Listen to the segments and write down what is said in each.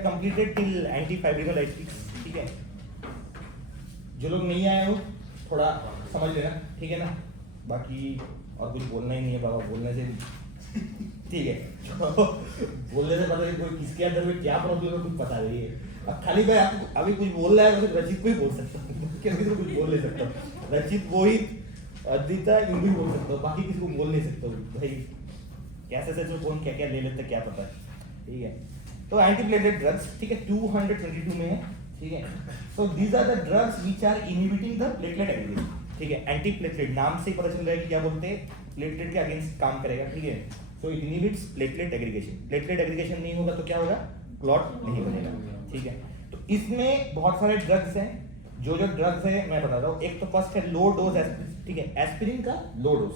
Have completed till anti फाइब्रिनोलाइटिक्स, ठीक है। जो लोग नहीं आए हो थोड़ा समझ लेना, ठीक है ना। बाकी और कुछ बोलना ही नहीं है बाबा, बोलने से ठीक है तो बोलने से पता है कोई किसके अंदर में क्या प्रॉब्लम है कुछ पता नहीं है। अब खाली मैं आपको अभी कुछ बोल रहा है तो रचित को ही बोल सकता हूँ, किसी को कुछ बोल नहीं सकता। रचित वही अद्विता इनको ही बोल सकता हूँ, बाकी किसी को बोल नहीं सकता हूँ भाई। कैसे सच में कौन क्या क्या ले लेता क्या पता है, ठीक है। तो एंटीप्लेटलेट ड्रग्स, ठीक है, 222 में है, ठीक है। So these are the drugs which are inhibiting the platelet aggregation, ठीक है। एंटीप्लेटलेट नाम से ही पता चल रहा है कि क्या बोलते हैं, प्लेटलेट के अगेंस्ट काम करेगा, ठीक है। So it inhibits platelet aggregation. Platelet aggregation नहीं होगा तो क्या होगा, क्लॉट नहीं बनेगा, ठीक है। तो इसमें बहुत सारे ड्रग्स हैं। जो जो ड्रग्स है मैं बताता हूँ। एक तो फर्स्ट है लो डोज एस्पिरिन, ठीक है, एस्पिरिन का लो डोज,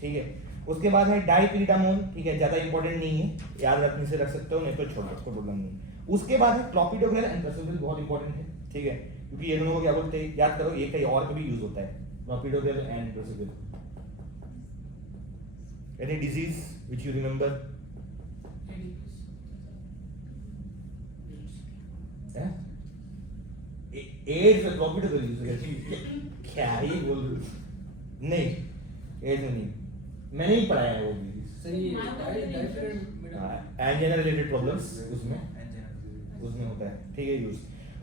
ठीक है। उसके बाद है डाइपिरिटामोल, ठीक है, ज्यादा इंपॉर्टेंट नहीं है, याद रखने से रख सकते हो, नहीं तो छोड़ दो, प्रॉब्लम नहीं। उसके बाद है क्लोपिडोग्रेल एंड प्रेसोग्रेल, बहुत इंपॉर्टेंट है, ठीक है, क्योंकि ये दोनों को क्या बोलते हैं याद करो, ये कहीं और पे भी यूज होता है, clopidogrel and prasugrel. Any disease which you remember? AIDS में क्लोपिडोग्रेल यूज होता है, क्या ही बोल रहे हो? नहीं, एड्स में नहीं, मैंने ही पढ़ाया है वो भी। सही है, एंजाइना रिलेटेड प्रॉब्लम्स उसमें होता है, ठीक है, यूज।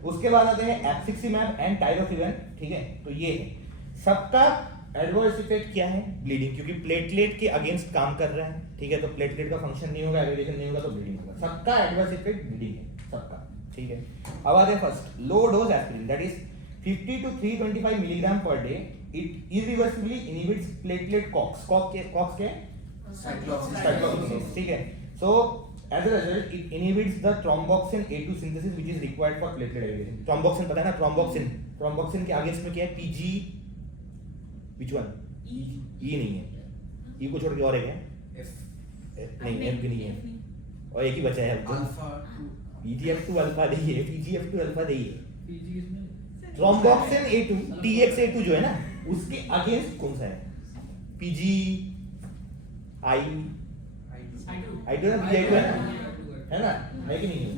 उसके बाद आते हैं एप्सिक्सिमैब एंड टाइरोफिवन, ठीक है। तो ये है सबका एडवर्स इफेक्ट क्या है, ब्लीडिंग, क्योंकि प्लेटलेट के अगेंस्ट काम कर रहा है, ठीक है। तो प्लेटलेट का फंक्शन नहीं होगा, एग्रीगेशन नहीं होगा तो ब्लीडिंग होगा। सबका एडवर्स इफेक्ट ब्लीडिंग है सबका, ठीक है। अब आते हैं first low dose aspirin, that is 50 to 325 milligram per day. It irreversibly inhibits platelet COX, COX के साइक्लोसिस, ठीक है। So as a result it inhibits the thromboxane A2 synthesis which is required for platelet aggregation. Thromboxane पता है ना, thromboxane के against में क्या है, PG, व्हिच वन, E नहीं है, E को छोड़ के और एक है F, नहीं F भी नहीं है, और एक ही बचा है अल्फा 2, PGF2 अल्फा नहीं है, PGF2 अल्फा नहीं है। PG किसमें? थ्रोम्बोक्सिन A2, TXA2 जो है ना, उसके अगेंस्ट कौन सा है, PG I2 है ना, BI2 है ना, है कि नहीं है?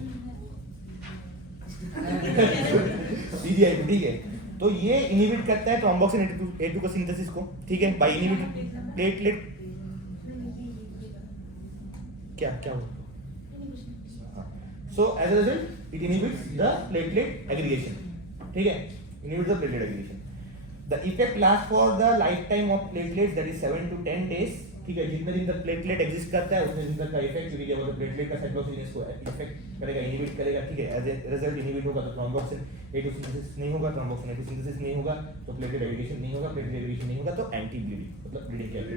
PGI2, ठीक है। तो ये इनहिबिट करता है थ्रोम्बोक्सिन A2 को सिंथेसिस को, ठीक है, बाय इनहिबिट प्लेटलेट क्या हुआ? So as a result it inhibits the platelet aggregation, ठीक है, inhibits the platelet aggregation. The effect lasts for the lifetime of platelets, that is 7 to 10 days, ठीक है। जितने दिन तक प्लेटलेट एग्जिस्ट करता है उतने दिन तक का इफेक्ट, क्योंकि क्या बोलते हैं प्लेटलेट का साइक्लोसिस को इफेक्ट करेगा, इनहिबिट करेगा, ठीक है। एज ए रिजल्ट इनहिबिट होगा तो थ्रोम्बोक्सिन A2 सिंथेसिस नहीं होगा, थ्रोम्बोक्सिन A2 सिंथेसिस नहीं होगा तो प्लेटलेट एग्रीगेशन नहीं होगा, प्लेटलेट एग्रीगेशन नहीं होगा तो एंटी ब्लीडिंग, मतलब ब्लीडिंग क्या है,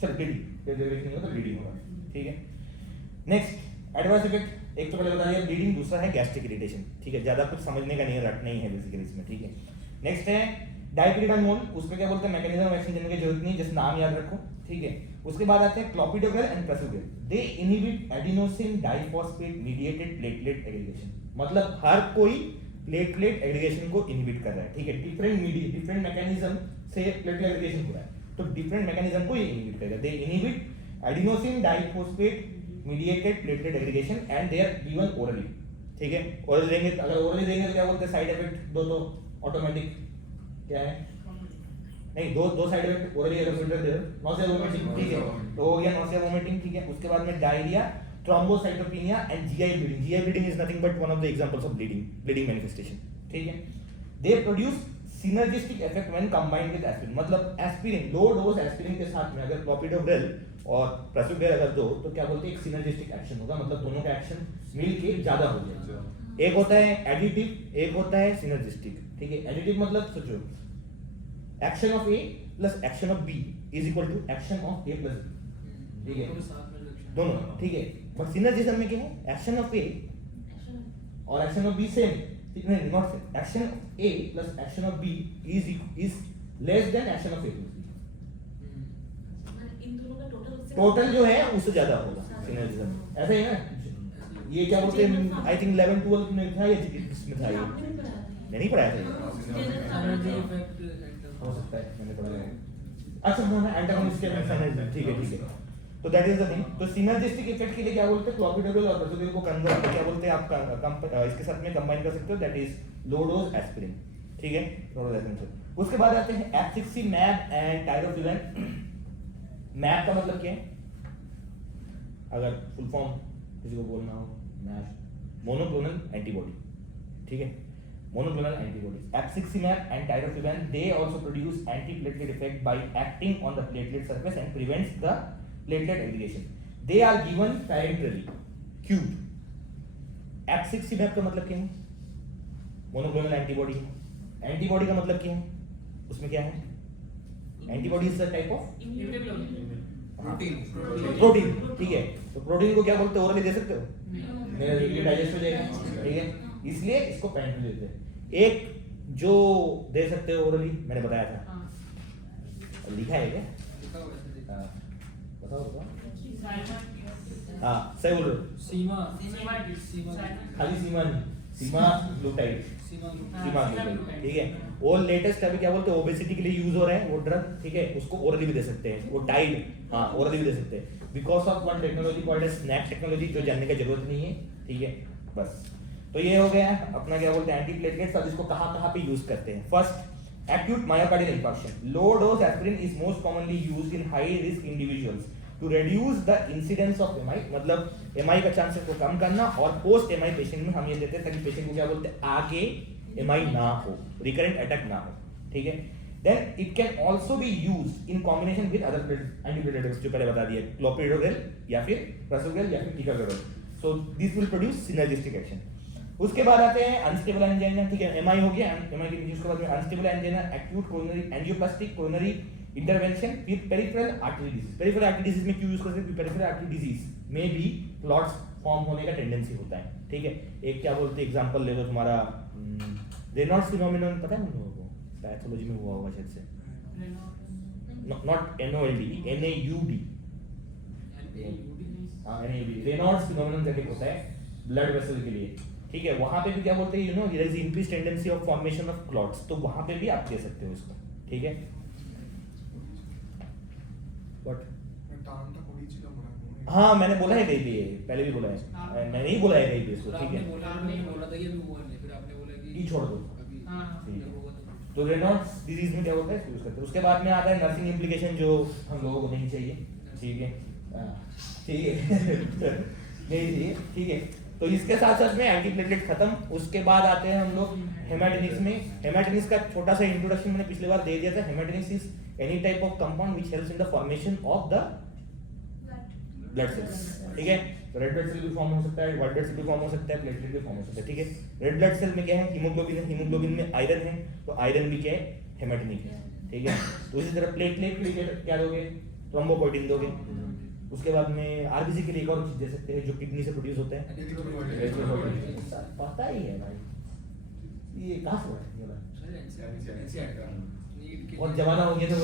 चल ब्लीडिंग, प्लेटलेट एग्रीगेशन नहीं होगा तो ब्लीडिंग होगा, ठीक है। नेक्स्ट एडवर्स इफेक्ट, एक तो पहले बता दिया ब्लीडिंग, दूसरा है गैस्ट्रिक इरिटेशन, ठीक है, ज्यादा कुछ समझने का नहीं है, रटना ही है बेसिकली इसमें, ठीक है। नेक्स्ट है डाइपिरिटामोल, उसमें क्या बोलते हैं मैकेनिज्म ऑफ एक्शन जानने की जरूरत नहीं, जस्ट नाम याद रखो, ठीक है। उसके बाद आते हैं clopidogrel and prasugrel, they inhibit adenosine diphosphate mediated platelet aggregation, मतलब हर कोई प्लेटलेट एग्रीगेशन को इनहिबिट कर रहा है, ठीक है। डिफरेंट मैकेनिज्म से प्लेटलेट एग्रीगेशन हो रहा है, तो डिफरेंट मैकेनिज्म को ये इनहिबिट करेगा। They inhibit adenosine diphosphate mediated platelet aggregation and they are given orally, ठीक है। ओरली देंगे, अगर ओरली देंगे तो क्या बोलते हैं साइड इफेक्ट, दो तो ऑटोमेटिक क्या है, नहीं दो साइड इफेक्ट ओरली अगर फिल्टर दे दो, नॉसिया वोमिटिंग, ठीक है, तो हो गया नॉसिया वोमिटिंग, ठीक है। उसके बाद में diarrhoea, thrombocytopenia and GI bleeding. GI bleeding is nothing but one of the examples of bleeding manifestation, ठीक है। They produce synergistic effect when combined with aspirin, मतलब एस्पिरिन, लो डोज एस्पिरिन के साथ में अगर क्लोपिडोग्रेल और प्रेसोग्रेल अगर दो तो क्या बोलते हैं एक सिनर्जिस्टिक एक्शन होगा, मतलब दोनों का एक्शन मिलके ज्यादा हो जाएगा। एक होता है एडिटिव, एक होता है सिनर्जिस्टिक, ठीक है। एडिटिव मतलब सोचो action of A plus action of B is equal to action of A plus B, ठीक है, दोनों, ठीक है। बट सिनर्जिज्म में क्या है, एक्शन ऑफ A और एक्शन ऑफ B सेम, नहीं not same, action A plus action of B is less than action of A plus B, total जो है उससे ज्यादा होगा सिनर्जिज्म, ऐसा ही ना। ये क्या बोलते हैं, आई थिंक 11 12 में था या इसमें था, ये नहीं पढ़ाया था, हो सकता है मैंने पढ़ा है। अच्छा हाँ एंटागोनिस्ट के सिनर्जिज्म, ठीक है, ठीक है। तो दैट इज द थिंग। तो सिनर्जिस्टिक इफेक्ट के लिए क्या बोलते हैं, क्लोपिडोग्रेल और प्रोसोग्रेल को क्या बोलते हैं आप इसके साथ में कंबाइन कर सकते हो, that is low dose aspirin, ठीक है, लो डोज एस्पिरिन। उसके बाद आते हैं एफसिक्सिमैब एंड टाइरोफ्यूरैन। मैप का मतलब क्या है, अगर फुल फॉर्म किसी को बोलना हो, मोनोक्लोनल एंटीबॉडी, ठीक है, monoclonal antibodies. Abciximab and tyrosine, they also produce anti-platelet effect by acting on the platelet surface and prevents the platelet aggregation. They are given parenterally, cubed. Abciximab का मतलब क्या है, monoclonal antibody है, antibody का मतलब क्या है, उसमें क्या है, antibody is the type of protein, ठीक है, तो प्रोटीन को क्या बोलते हैं, ओरली दे सकते हो, मेरा डाइजेस्ट हो जाएगा, ठीक है, इसलिए इसको पेरेंटरली देते हैं। एक जो दे सकते हो ओरली, मैंने बताया था, लिखा है क्या, बताओ हाँ सही बोल रहे हो, खाली सीमा ग्लूटाइड, ठीक है, वो लेटेस्ट अभी क्या बोलते हैं, ओबेसिटी के लिए यूज हो रहा है वो ड्रग, ठीक है, उसको ओरली भी दे सकते हैं, वो टाइड, हाँ ओरली भी दे सकते हैं, because of one technology called snack technology, जो जानने की जरूरत नहीं है, ठीक है, बस। तो ये हो गया अपना क्या बोलते हैं एंटीप्लेटलेट्स, अब इसको कहाँ पे यूज करते हैं। First, acute myocardial infarction, low dose aspirin is most commonly used in high risk individuals to reduce the incidence of MI, मतलब एमआई का चांसेस को कम करना, और पोस्ट एमआई पेशेंट में हम ये देते हैं ताकि पेशेंट को क्या बोलते हैं आगे एमआई ना हो, रिकरेंट अटैक ना हो, ठीक है। Then it can also be used in combination with other antiplatelets, जो पहले बता दिए, क्लोपिडोग्रेल या फिर प्रोसोग्रेल या फिर ticagrelor, so this will produce synergistic action. उसके बाद आते हैं अनस्टेबल एंजाइना, ठीक है, एमआई हो गया, एमआई के नीचे उसके बाद में unstable angina, acute coronary angioplastic coronary intervention with peripheral artery disease. Peripheral artery disease में क्यों यूज करते हैं, पेरिफेरल आर्टरी डिजीज में भी क्लॉट्स फॉर्म होने का टेंडेंसी होता है, ठीक है। एक क्या बोलते हैं एग्जांपल ले लो, तुम्हारा रेनॉल्ड्स फिनोमेनन पता है हम लोगों को, पैथोलॉजी में हुआ होगा शायद से, नॉट NOLD, NAUD, हां NAUD, रेनॉल्ड्स फिनोमेनन करके होता है ब्लड वेसल के लिए, ठीक है, वहां पे भी क्या बोलते हैं, you know there is increase tendency of formation of clots, तो वहां पे भी आप दे सकते हो इसको, ठीक है। बट हाँ मैंने बोला है कहीं पे, पहले भी बोला है, मैंने ही बोला है कहीं पे इसको, ठीक है, ये छोड़ दो, तो रेनॉल्ड्स डिजीज में क्या होता है इसको यूज करते हैं। उसके बाद में आता है नर्सिंग इंप्लीकेशन, जो हम लोगों को नहीं चाहिए, ठीक है, ठीक है नहीं चाहिए, ठीक है। तो इसके साथ साथ में एंटीप्लेटलेट खत्म। उसके बाद आते हैं हम लोग हेमाटिनिस में। हेमाटिनिस का छोटा सा इंट्रोडक्शन मैंने पिछली बार दे दिया था। Haematinics is any type of compound which helps in the formation of the blood cells, ठीक है। तो रेड ब्लड सेल भी फॉर्म हो सकता है, व्हाइट ब्लड सेल भी फॉर्म हो सकता है, प्लेटलेट भी फॉर्म हो सकता है, ठीक है। रेड ब्लड सेल में क्या है, हीमोग्लोबिन है, हीमोग्लोबिन में आयरन है, तो आयरन भी क्या है, हेमाटिनिक है, ठीक है। तो इसी तरह प्लेटलेट के लिए क्या दोगे, थ्रोम्बोपोइटिन दोगे। उसके बाद में आरबीसी के लिए एक और चीज दे सकते हैं जो किडनी से प्रोड्यूस होता है, पता ही है भाई, ये कहाँ से हुआ है, बहुत जमाना हो गया था,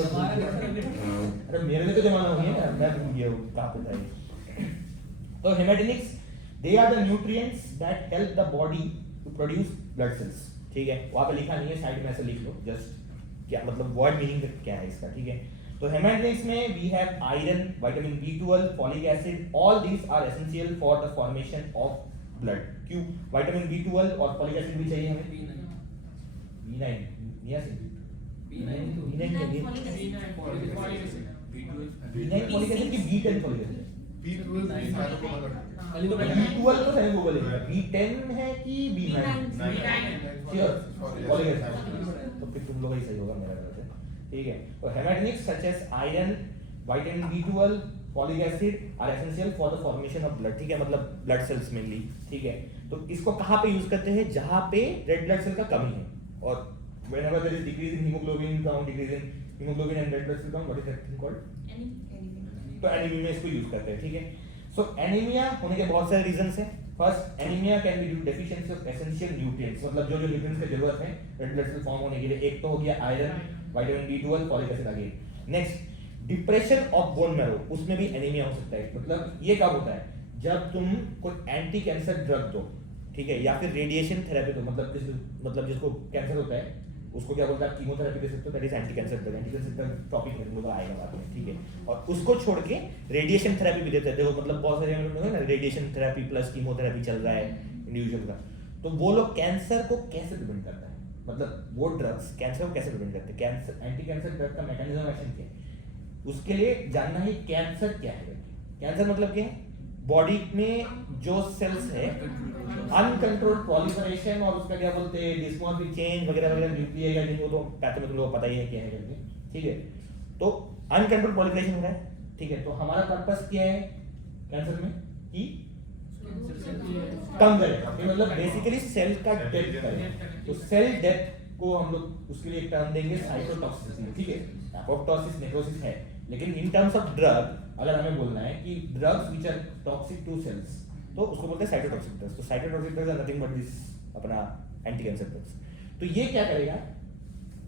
अरे मेरे में तो जमाना हो गया ना, मैं भूल गया कहाँ पे था ये। तो haematinics, they are the nutrients that help the body to produce blood cells, ठीक है। वहाँ पे लिखा नहीं है, साइड में ऐसे लिख लो, जस्ट क्या मतलब वर्ड मीनिंग क्या है इसका, ठीक है। तो हेमाटिनिक्स में we have iron, vitamin B12, folic acid, all these are essential for the formation of blood. क्यों विटामिन B12 और फॉलिक एसिड भी चाहिए हमें, B9 niacin, B9 folic acid की B10 फॉलिक एसिड, B12 तो सही गूगल है, B10 है कि B9, श्योर फॉलिक एसिड, तो फिर तुम लोग ही सही होगा मेरा गलत है, ठीक है। तो haematinics such as iron, vitamin B12, folic acid are essential for the formation of blood, ठीक है, मतलब ब्लड सेल्स मेनली, ठीक है। तो इसको कहाँ पे यूज करते हैं, जहाँ पे रेड ब्लड सेल का कमी है, और whenever there is decrease in hemoglobin count, decrease in hemoglobin and red blood cell count, what is that thing called, तो एनीमिया में इसको यूज करते हैं, ठीक है। सो एनीमिया होने के बहुत सारे रीजंस हैं। First, anaemia can be due to deficiency of essential nutrients, मतलब जो न्यूट्रिएंट्स की जरूरत है रेड ब्लड सेल फॉर्म होने के लिए। एक तो हो गया iron, vitamin B12, folic acid again. Next, depression of bone marrow, उसमें भी एनीमिया हो सकता है। मतलब ये कब होता है, जब तुम कोई एंटी कैंसर ड्रग दो, ठीक है, या फिर रेडिएशन थेरेपी दो, मतलब जिसको कैंसर होता है उसको क्या बोलते हैं, कीमोथेरेपी दे सकते हो, that is anti cancer drug. Anti cancer drug topic हम लोग का आएगा बाद में, ठीक है। और उसको छोड़ के रेडिएशन थेरेपी भी देते हैं। देखो मतलब बहुत सारे लोग ना रेडिएशन थेरेपी प्लस कीमोथेरेपी चल रहा है इंडिविजुअल का, तो वो लोग कैंसर को कैसे प्रिवेंट करता है, मतलब वो ड्रग्स कैंसर को कैसे प्रिवेंट करते हैं, कैंसर एंटी कैंसर ड्रग का मैकेनिज्म एक्शन क्या है, उसके लिए जानना है कैंसर क्या है। कैंसर मतलब क्या है, बॉडी में जो सेल्स है अनकंट्रोल्ड प्रोलिफरेशन और उसका क्या बोलते हैं डिस्मॉर्फिक चेंज वगैरह वगैरह न्यूक्लियर या जिनको तो पैथो में तुम लोगों को पता ही है क्या है करके, ठीक है। तो अनकंट्रोल्ड प्रोलिफरेशन हो रहा है, ठीक है। तो हमारा पर्पस क्या है कैंसर में कि कम करें, मतलब बेसिकली सेल का डेथ करें। तो सेल डेथ को हम लोग उसके लिए एक टर्म देंगे साइटोटॉक्सिसिटी, ठीक है। एपोप्टोसिस नेक्रोसिस है, लेकिन इन टर्म्स ऑफ ड्रग अगर हमें बोलना है कि drugs which are toxic to cells, तो उसको बोलते हैं साइटोटॉक्सिक ड्रग्स। तो cytotoxic drugs are nothing but this अपना एंटी कैंसर ड्रग्स। तो ये क्या करेगा,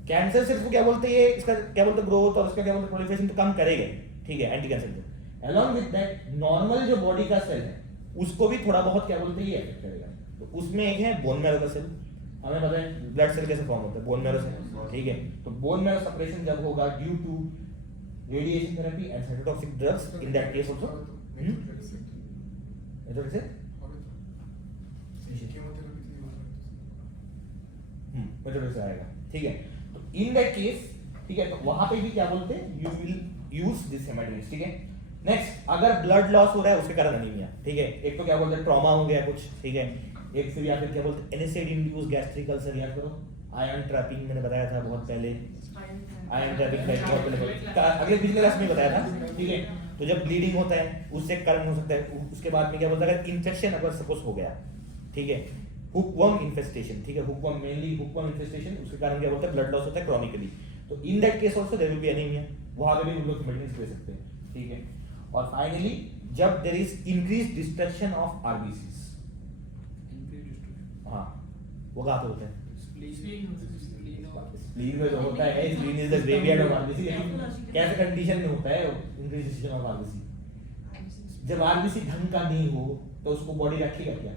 कैंसर सेल्स को क्या बोलते हैं, इसका क्या बोलते हैं ग्रोथ और उसका क्या बोलते हैं प्रोलिफरेशन तो कम करेगा, ठीक है, anti cancer drug. Along with that normal जो बॉडी का सेल है उसको भी थोड़ा बहुत क्या बोलते हैं ये इफेक्ट करेगा। तो उसमें एक है बोन मैरो का सेल, हमें पता है ब्लड सेल कैसे फॉर्म होता है, बोन मैरो से, ठीक है। तो बोन मैरो सेपरेशन जब होगा due to radiation therapy and cytotoxic drugs, in that case also method से आएगा, ठीक है। तो इन दैट केस, ठीक है, तो वहां पे भी क्या बोलते हैं यू विल यूज दिस हेमाटाइटिस, ठीक है। नेक्स्ट, अगर ब्लड लॉस हो रहा है उसके कारण अनीमिया, ठीक है। एक तो क्या बोलते हैं ट्रॉमा हो गया कुछ, ठीक है। एक फिर या फिर क्या बोलते हैं एनएसएड इंड्यूस गैस्ट्रिक अल्सर, याद करो आयरन ट्रैपिंग मैंने बताया था बहुत पहले, आयरन ट्रैपिंग बहुत पहले अगले पिछले क्लास में बताया था, ठीक है। तो जब ब्लीडिंग होता है उससे कारण हो सकता है। उसके बाद में क्या बोलता है अगर इन्फेक्शन अगर सपोज हो गया, ठीक है, हुकवर्म इन्फेस्टेशन, ठीक है, हुकवर्म मेनली हुकवर्म इन्फेस्टेशन, उसके कारण क्या बोलता है ब्लड लॉस होता है क्रॉनिकली। तो in that case also there will be anaemia, वहां पे भी हम लोग मेडिसिन दे सकते हैं, ठीक है। और फाइनली जब there is increase destruction of RBCs, हाँ वो कहाँ पे होता है स्प्लीन में जो होता है, spleen is the graveyard of RBC. लेकिन कैसे कंडीशन में होता है इंक्रीज डिस्ट्रक्शन ऑफ आरबीसी, जब आरबीसी ढंग का नहीं हो तो उसको बॉडी रखेगा क्या,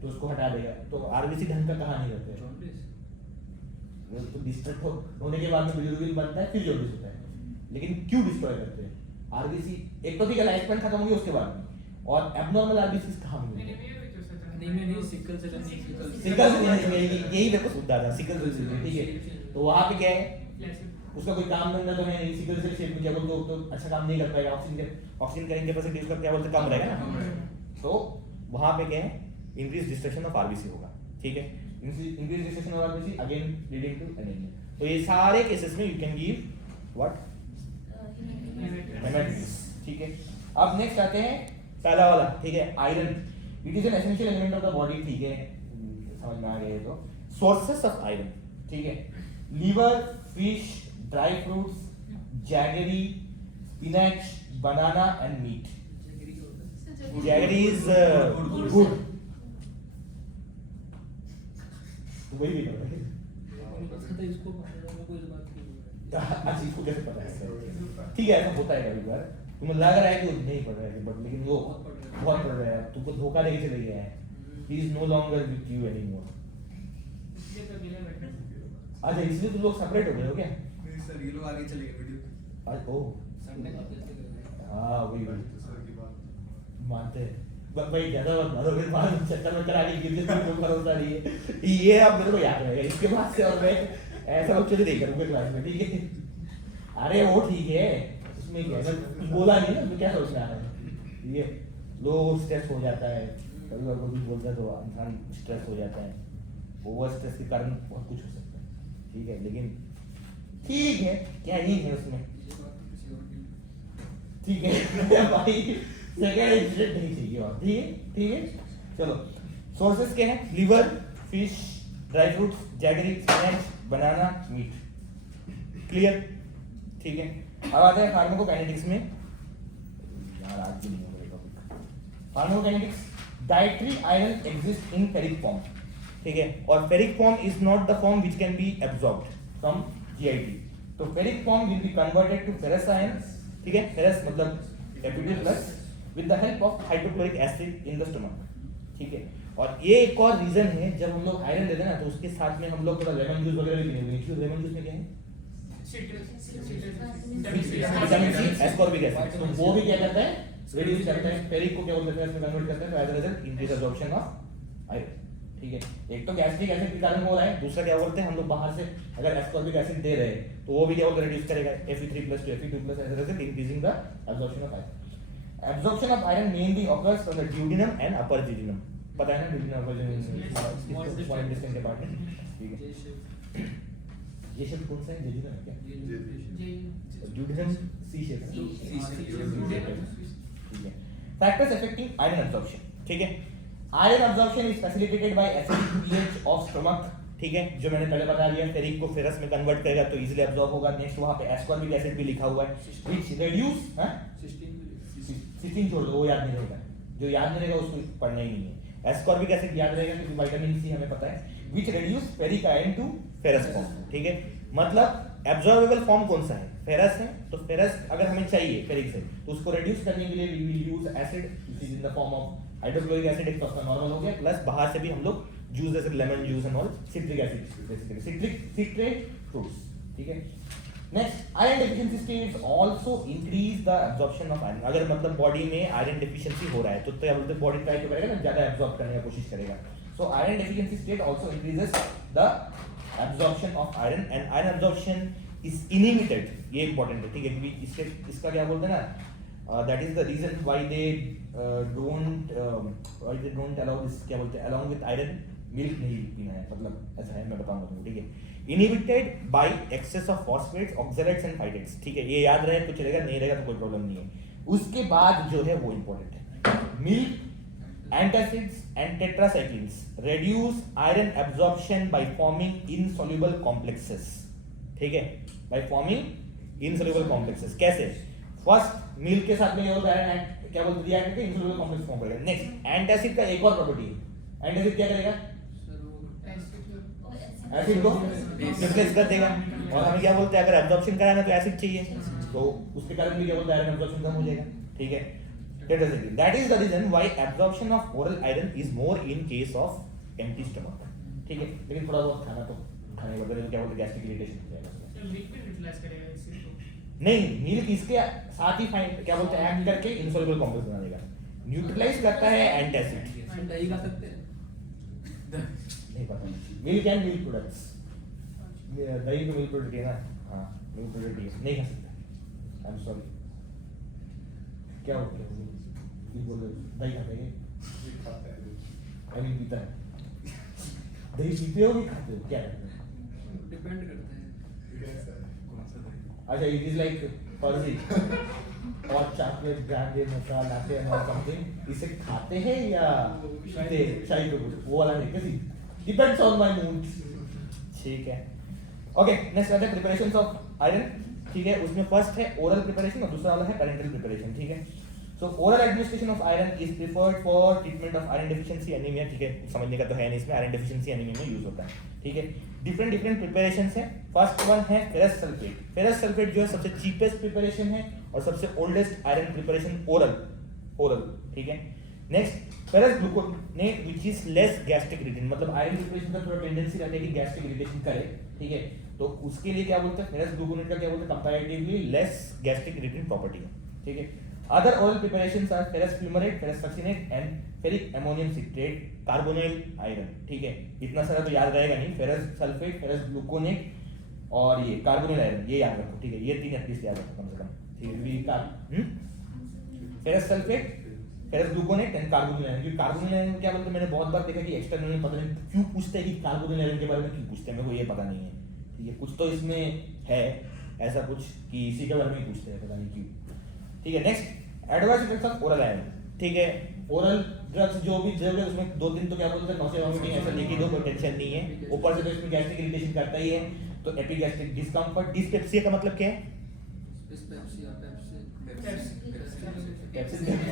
तो उसको हटा देगा। तो आरबीसी ढंग का कहाँ नहीं रहता है, तो डिस्ट्रक्ट होने के बाद में बिलिरुबिन बनता है फिर जॉन्डिस होता है। लेकिन क्यों डिस्ट्रॉय करते हैं आरबीसी, एक तो ठीक है लाइफ स्पैन खत्म होगी उसके बाद में, और एब्नॉर्मल आरबीसी कहाँ मिलेंगे, सिकल सेल यही देखो सुविधा था सिकल सेल, ठीक है। तो वहां पे क्या है उसका कोई काम धंधा तो है नहीं, सिकल सेल शेप में क्या बोलते हो तो अच्छा काम नहीं कर पाएगा, ऑक्सीजन कैरिंग कैपेसिटी उसका क्या बोलते कम रहेगा ना। तो वहां पे क्या है इंक्रीज डिस्ट्रक्शन ऑफ आरबीसी होगा, ठीक है। Increase destruction of RBC again leading to anaemia. तो ये सारे केसेस में you can give what haematitis, ठीक है। अब नेक्स्ट आते हैं पहला वाला, ठीक है, iron. It is an essential element of the body, ठीक है, समझ में आ गया। तो सोर्सेस ऑफ आयरन, ठीक है, liver, fish, dry fruits, jaggery, spinach, banana and meat. Jaggery is good, वही भी कर रहे हैं इसको अच्छा इसको कैसे पता है, ठीक है, ऐसा होता है कभी बार तुम्हें लग रहा है कि नहीं पढ़ रहा है बट लेकिन वो बहुत पढ़ रहा है, तुमको धोखा देके चले गया है, he is no longer with you anymore. अच्छा इसलिए तुम लोग सेपरेट हो गए हो क्या? नहीं सर ये लोग आगे चले गए वीडियो आज ओ हां वही मानते हैं भाई ज्यादा मत मारो, फिर बाद चक्कर में करा के गिर जाए तो भरोसा नहीं है। ये अब मेरे को याद रहेगा इसके बाद से, और मैं ऐसा लोग चले नहीं करूंगा क्लास में, ठीक है। अरे वो ठीक है उसमें क्या है कुछ बोला नहीं ना तो क्या सोचना है, ये लो स्ट्रेस हो जाता है कभी कभी कुछ बोलता है तो इंसान स्ट्रेस हो जाता है, ओवर स्ट्रेस के कारण बहुत कुछ हो सकता है, ठीक है। लेकिन ठीक है क्या ही है उसमें, ठीक है भाई सेकंड इंसिडेंट नहीं चाहिए और ठीक है, ठीक है। चलो सोर्सेस क्या है, liver, fish, dry fruits, jaggery, spinach, banana, meat, clear, ठीक है। अब आते हैं फार्माकोकाइनेटिक्स में, यार आज भी नहीं हो रहा topic. Pharmacokinetics, dietary iron exist in ferric form, ठीक है, और ferric form is not the form which can be absorbed from GIT. तो ferric form will be converted to ferrous ion, ठीक है, फेरस मतलब Fe+ with the help of hydrochloric acid in the stomach, ठीक है। और ये एक और रीजन है, जब हम लोग आयरन लेते हैं ना तो उसके साथ में हम लोग थोड़ा लेमन जूस वगैरह भी लेंगे। क्यों लेमन जूस में क्या है? Vitamin C, ascorbic acid. तो वो भी क्या करता है? रिड्यूस करता है, फेरिक को क्या बोलते हैं, इसमें कन्वर्ट करता है, तो as a result increase absorption of iron. ठीक है, एक तो गैस्ट्रिक एसिड के कारण हो रहा है, दूसरा क्या बोलते हैं हम लोग बाहर से अगर एस्कॉर्बिक एसिड दे रहे हैं तो वो भी क्या बोलते हैं रिड्यूस करेगा Fe3+ to Fe2+ as a result increasing the absorption of iron. Absorption of iron mainly occurs from the duodenum and upper jejunum. पता है ना duodenum upper jejunum small intestine के पार्ट में। ठीक है, ये शब्द कौन सा है? जेजुनम है क्या? ड्यूडेनम सी शेप है। ठीक है, फैक्टर्स अफेक्टिंग आयरन एब्जॉर्प्शन। ठीक है, iron absorption is facilitated bye acidic pH of stomach. ठीक है, जो मैंने पहले बता दिया, फेरिक को फेरस में कन्वर्ट करेगा तो इजीली एब्जॉर्ब होगा। नेक्स्ट वहां पे एस्कॉर्बिक एसिड भी लिखा हुआ है, व्हिच रिड्यूस सिस्टीन छोड़ दो, वो याद नहीं रहेगा, जो याद नहीं रहेगा उसको पढ़ना ही नहीं है। एस्कॉर्बिक एसिड याद रहेगा क्योंकि विटामिन सी हमें पता है, which reduce ferric iron to ferrous form. ठीक है, मतलब एब्जॉर्बेबल फॉर्म कौन सा है? फेरस है, तो फेरस अगर हमें चाहिए फेरिक से तो उसको रिड्यूस करने के लिए we will use acid which is in the form of hydrochloric acid. एक तो अपना नॉर्मल हो गया, प्लस बाहर से भी हम लोग जूस जैसे lemon juice and all, citric acid basically citrate fruits. ठीक है, next iron deficiency states also increase the absorption of iron. अगर मतलब बॉडी में आयरन डेफिशिएंसी हो रहा है तो क्या बोलते हैं, बॉडी ट्राई तो करेगा ना, ज्यादा एब्जॉर्ब करने की कोशिश करेगा। So iron deficiency state also increases the absorption of iron and iron absorption is inhibited. ये इंपॉर्टेंट है। ठीक है, क्योंकि इसका क्या बोलते हैं ना, that is the reason why they don't allow this, क्या बोलते हैं, along with iron milk नहीं पीना है, मतलब ऐसा है, मैं बताऊंगा तुमको। ठीक है, inhibited by excess of phosphates, oxalates and phytates। ठीक है, ये याद रहे तो चलेगा, नहीं रहेगा तो कोई प्रॉब्लम नहीं है। उसके बाद जो है वो इंपॉर्टेंट है, milk antacids and tetracyclines reduce iron absorption by forming insoluble complexes। ठीक है, by forming insoluble complexes। कैसे? फर्स्ट मिल्क के साथ में ये होता है क्या बोलते दिया है कि इंसोल्युबल कॉम्प्लेक्स फॉर्म करेगा। नेक्स्ट एंटासिड का एक और प्रॉपर्टी है, एंटासिड क्या करेगा? एसिड को रिप्लेस कर देगा। और हमें क्या बोलते हैं, अगर एब्जॉर्प्शन कराना तो एसिड चाहिए, तो उसके कारण भी क्या बोलते हैं, आयरन एब्जॉर्प्शन कम हो जाएगा। ठीक है, that is the reason why absorption of oral iron is more in case of empty stomach. ठीक है, लेकिन थोड़ा बहुत खाना तो खाने वगैरह क्या बोलते हैं, गैस्ट्रिक इरिटेशन हो जाएगा। लिक्विड यूटिलाइज करेगा इससे तो नहीं, मिल्क इसके साथ ही फाइन क्या बोलते हैं, एक्ट करके इंसोल्युबल कॉम्प्लेक्स बना देगा। न्यूट्रलाइज करता है एंटासिड। दही खा सकते हैं? नहीं पता, मिल्क एंड मिल्क प्रोडक्ट्स, दही तो मिल्क प्रोडक्ट है ना। हाँ, मिल्क प्रोडक्ट है, नहीं खा सकता। आई एम सॉरी, क्या हो गया? क्यों बोल रहे हो? दही खाते हैं? आई मीन पीता है। दही पीते हो कि खाते हो, क्या करते हो? डिपेंड करता है। अच्छा, इट इज लाइक फर्जी और चॉकलेट ब्रांडेड मसाला लाते हैं और समथिंग, इसे खाते हैं या पीते हैं? चाय को वो वाला है कैसी, डिपेंड्स ऑन माय मूड। ठीक है, ओके, नेक्स्ट आता है प्रिपरेशंस ऑफ आयरन। ठीक है, उसमें फर्स्ट है ओरल प्रिपरेशन और दूसरा वाला है पैरेंटल प्रिपरेशन। ठीक है, सो oral administration of iron is preferred for treatment of iron deficiency anaemia. ठीक है, समझने का तो है नहीं इसमें, आयरन डेफिशिएंसी एनीमिया में यूज होता है। ठीक है, डिफरेंट प्रिपरेशंस है। फर्स्ट वन है फेरस सल्फेट। फेरस सल्फेट जो है सबसे चीपेस्ट प्रिपरेशन है और सबसे ओल्डेस्ट आयरन प्रिपरेशन ओरल। ठीक है, next ferrous gluconate which is less gastric irritant, मतलब आयरन प्रिपरेशन का थोड़ा टेंडेंसी रहती है कि गैस्ट्रिक इरिटेशन करे। ठीक है, तो उसके लिए क्या बोलते हैं, फेरस ग्लूकोनेट का क्या बोलते हैं, comparatively less gastric irritant property है। ठीक है, other oral preparations are ferrous fumarate, ferrous succinate and ferric ammonium citrate, carbonyl iron। ठीक है, इतना सारा तो याद रहेगा नहीं, फेरस सल्फेट, फेरस ग्लूकोनेट और ये कार्बोनिल आयरन, ये याद रखो। ठीक है, ये तीन एटलीस्ट याद रखो कम से कम। ठीक है, ferrous sulphate, ferrous gluconate and carbonyl iron. क्योंकि कार्बोनिल आयरन क्या बोलते हैं, मैंने बहुत बार देखा कि एक्सटर्नल में पता नहीं क्यों पूछते हैं कि कार्बोनिल आयरन के बारे में क्यों पूछते हैं, मेरे को ये पता नहीं है। ठीक है, कुछ तो इसमें है ऐसा कुछ कि इसी के बारे में पूछते हैं, पता नहीं क्यों। ठीक है, next adverse effects of oral iron. ठीक है, ओरल ड्रग्स जो भी ड्रग है उसमें 2 दिन तो क्या बोलते हैं, नॉसिया वॉमिटिंग ऐसा लिखी दो, कोई टेंशन नहीं है। ऊपर से तो इसमें गैस्ट्रिक इरिटेशन करता ही है, तो एपिगैस्ट्रिक डिस्कम्फर्ट। डिस्पेप्सिया का मतलब क्या है?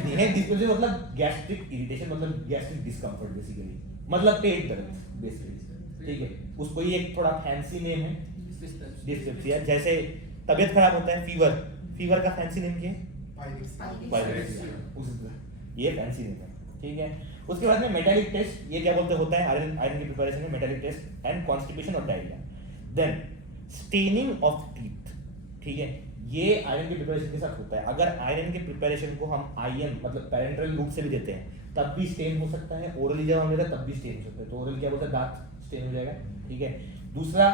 नहीं है, डिस्पेप्सिया मतलब गैस्ट्रिक इरिटेशन, मतलब गैस्ट्रिक डिस्कम्फर्ट बेसिकली, मतलब पेट दर्द बेसिकली। ठीक है, उसको ये एक थोड़ा फैंसी नेम है डिस्पेप्सिया। जैसे तबीयत खराब होता है, फीवर का फैंसी नेम क्या है? ये फैंसी नेम है। ठीक है। उसके बाद में मेटालिक टेस्ट, ये क्या बोलते होता है आयरन की प्रिपरेशन में, मेटालिक टेस्ट एंड कॉन्स्टिपेशन और diarrhoea. Then staining of teeth, ठीक है, ये आयरन की प्रिपरेशन के साथ होता है। अगर आयरन के प्रिपरेशन को हम आईएम मतलब पैरेंटल रूट से भी देते हैं तब भी स्टेन हो सकता है, ओरली जब हम लेते हैं तब भी स्टेन हो सकता है। तो ओरल क्या बोलते हैं, दांत स्टेन हो जाएगा, ठीक है। दूसरा,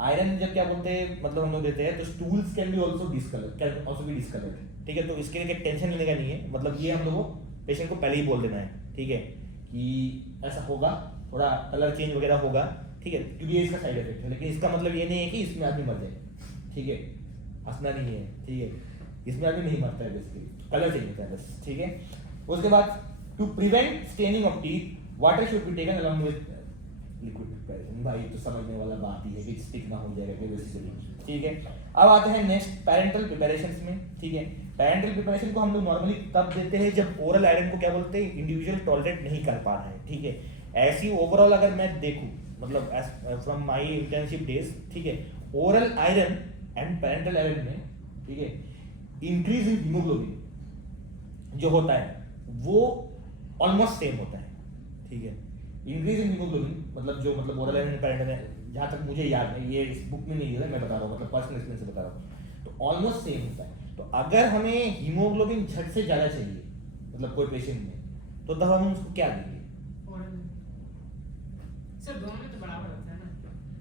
आयरन जब क्या बोलते हैं मतलब हम लोग देते हैं तो stools can be also discolour, can also B discolour, ठीक है। तो इसके लिए टेंशन लेने का नहीं है, मतलब ये हम लोगों को पेशेंट को पहले ही बोल देना है, ठीक है, कि ऐसा होगा, थोड़ा कलर चेंज वगैरह होगा, ठीक है, क्योंकि ये इसका साइड इफेक्ट है। लेकिन इसका मतलब ये नहीं है कि इसमें आदमी मर जाए, ठीक है, हंसना नहीं है, ठीक है, इसमें आदमी नहीं मरता है, बेसिकली कलर चेंज होता है बस, ठीक है। उसके बाद to prevent staining of teeth water should be taken along with liquid preparation. भाई तो समझने वाला बात ही है कि स्टिक ना हो जाएगा बेसिकली, ठीक है। अब आते हैं नेक्स्ट पैरेंटल प्रिपरेशंस में, ठीक है। पैरेंटल प्रिपरेशन को हम लोग नॉर्मली तब देते हैं जब ओरल आयरन को क्या बोलते हैं इंडिविजुअल टॉलरेट नहीं कर पा रहा है, ठीक है। ऐसी ओवरऑल अगर मैं देखूं मतलब फ्रॉम माय इंटर्नशिप डेज, ठीक है, oral iron and parental iron में, ठीक है, इंक्रीज इन हीमोग्लोबिन जो होता है वो ऑलमोस्ट सेम होता है, ठीक है। इंक्रीज इन हीमोग्लोबिन मतलब जो मतलब ओरल आयरन पैरेंटल है, जहां तक मुझे याद है, ये इस बुक में नहीं है, मैं बता रहा हूँ मतलब पर्सनल एक्सपीरियंस से बता रहा हूँ, तो ऑलमोस्ट सेम होता है। तो अगर हमें हीमोग्लोबिन झट से ज्यादा चाहिए मतलब कोई पेशेंट में, तो तब हम उसको क्या देंगे? सर दोनों में तो बराबर होता है ना?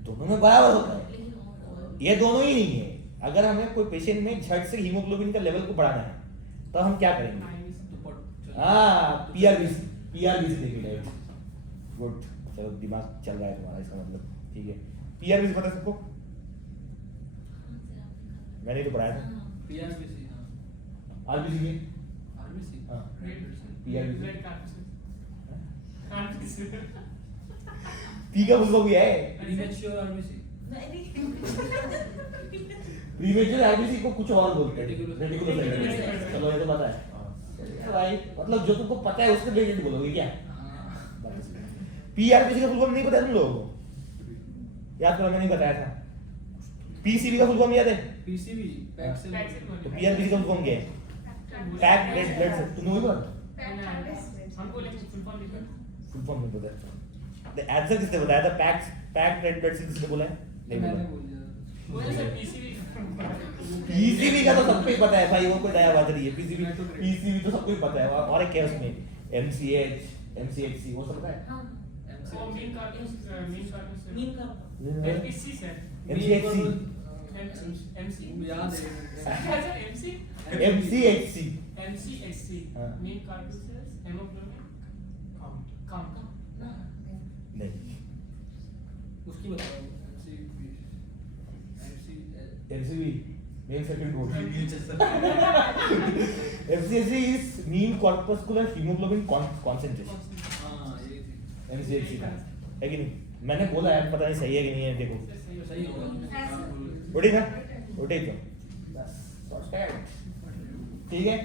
दोनों में बराबर होता है, ये दोनों ही नहीं है। अगर हमें कोई पेशेंट में झट से हीमोग्लोबिन का लेवल को बढ़ाना है तो हम क्या करेंगे? हाँ, पीआरबीसी देंगे डायरेक्ट। गुड, चलो दिमाग चल रहा है तुम्हारा, इसका मतलब, ठीक है। पीआरबीसी पता है सबको? मैंने तो पढ़ाया था। पीआरबीसी, आरबीसी की आरबीसी, हाँ, ब्लड पीआरबीसी कार्ड से पी का फुल फॉर्म क्या है? प्रीमेच्योर आरबीसी, प्रीमेच्योर आरबीसी को कुछ और बोलते हैं, Reticulous. रेटिकुलर। चलो ये तो पता है भाई, मतलब जो तुमको पता है उसके रिलेटेड बोलोगे क्या? पीआरबीसी का फुल फॉर्म नहीं पता है तुम लोगों को? याद करो, मैंने नहीं बताया था। पीसीबी का फुल फॉर्म याद है? पीसीबी, पैक्स सेल, तो पीआरबीसी का फुल फॉर्म क्या है? Packed red blood cell. तुम लोगों को हमको लेकिन फुल फॉर्म लिखो। फुल फॉर्म नहीं पता है। द आंसर किसने बताया था? पैक्ड रेड ब्लड सेल किसने बोला है? नहीं मैंने बोला। बोल दिया। बोले सर पीसीबी पीसीबी का तो सबको ही पता है भाई, वो कोई नया बात नहीं है। पीसीबी तो सबको ही पता है। और एक क्या है उसमें? एमसीएच, एमसीएचसी, वो सब पता है? वो मीन कार्ड मीन का एमपीसी सर एमसीएचसी, एमसी याद है। अच्छा एमसी एमसीएचसी, एमसीएचसी हाँ। मीन कार्बोक्सिलेज हेमोग्लोबिन कम नहीं, उसकी बताओ। MCB, MCB main circuit board. MCB, MCHC is mean corpuscular haemoglobin concentration. हाँ ये थी। एमसीएचसी का है कि नहीं? मैंने बोला है, पता नहीं सही है कि नहीं है, देखो सही होगा। उठी ना, उठी तो बस सॉर्टेड, ठीक है।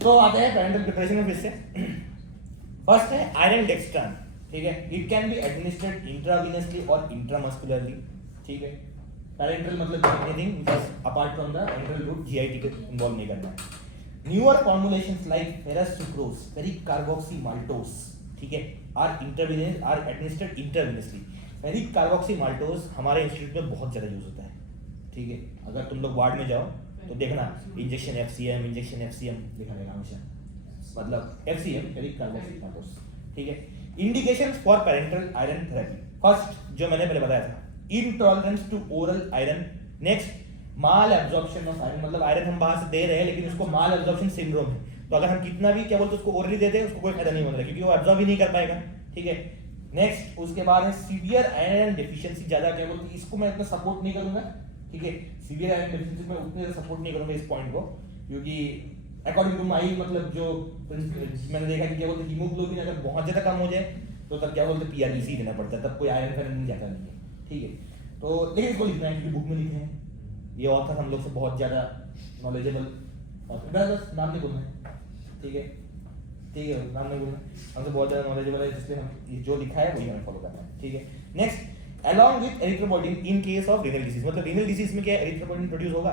तो आते हैं पैरेंटल प्रिपरेशन में फिर से। फर्स्ट है आयरन डेक्स्ट्रान, ठीक है। It can be administered intravenously और इंट्रामस्कुलरली, ठीक है। पैरेंटल मतलब anything just apart from the enteral route, GIT के इन्वॉल्व नहीं करना है। Newer formulations like ferrous sucrose, ferric carboxy maltose, ठीक है, are intravenous are administered intravenously. Ferric carboxy maltose हमारे इंस्टीट्यूट में बहुत ज़्यादा यूज होता है, ठीक है। अगर तुम लोग वार्ड में जाओ तो देखना इंजेक्शन एफसीएम लिखा रहेगा हमेशा, मतलब एफसीएम फेरिक कार्बोक्सी माल्टोस, ठीक है। Indications for parental iron therapy, first जो मैंने पहले बताया था, intolerance to oral iron. Next, malabsorption of iron, मतलब आयरन हम बाहर से दे रहे हैं लेकिन उसको माल एब्जॉर्प्शन सिंड्रोम है, तो अगर हम कितना भी क्या बोलते हैं उसको ओरली दे दें उसको कोई फायदा नहीं होने लगा क्योंकि वो एब्जॉर्ब ही नहीं कर पाएगा, ठीक है। नेक्स्ट उसके बाद है सीवियर आयरन डेफिशिएंसी, ज्यादा क्या बोलते हैं इसको मैं इतना सपोर्ट नहीं करूंगा, ठीक है। सीवियर आयरन डेफिशिएंसी में उतने सपोर्ट नहीं करूंगा इस पॉइंट को, क्योंकि अकॉर्डिंग टू माई मतलब जो मैंने देखा कि क्या बोलते हीमोग्लोबिन अगर बहुत ज्यादा कम हो जाए तो तब क्या बोलते पीआरबीसी देना पड़ता है, तब कोई आयरन फैरन नहीं जाता नहीं है, ठीक है। तो लेकिन इसको लिखना है क्योंकि बुक में लिखे हैं, ये ऑथर हम लोग से बहुत ज्यादा नॉलेजेबल ऑथर, बस नाम नहीं बोलना है, ठीक है, ठीक है, नाम नहीं बोलना, हमसे बहुत ज्यादा नॉलेजेबल है इसलिए हम जो लिखा है वही हमें फॉलो करना है, ठीक है। Next, along with erythropoietin in case of renal disease, मतलब renal disease में क्या है, erythropoietin प्रोड्यूस होगा,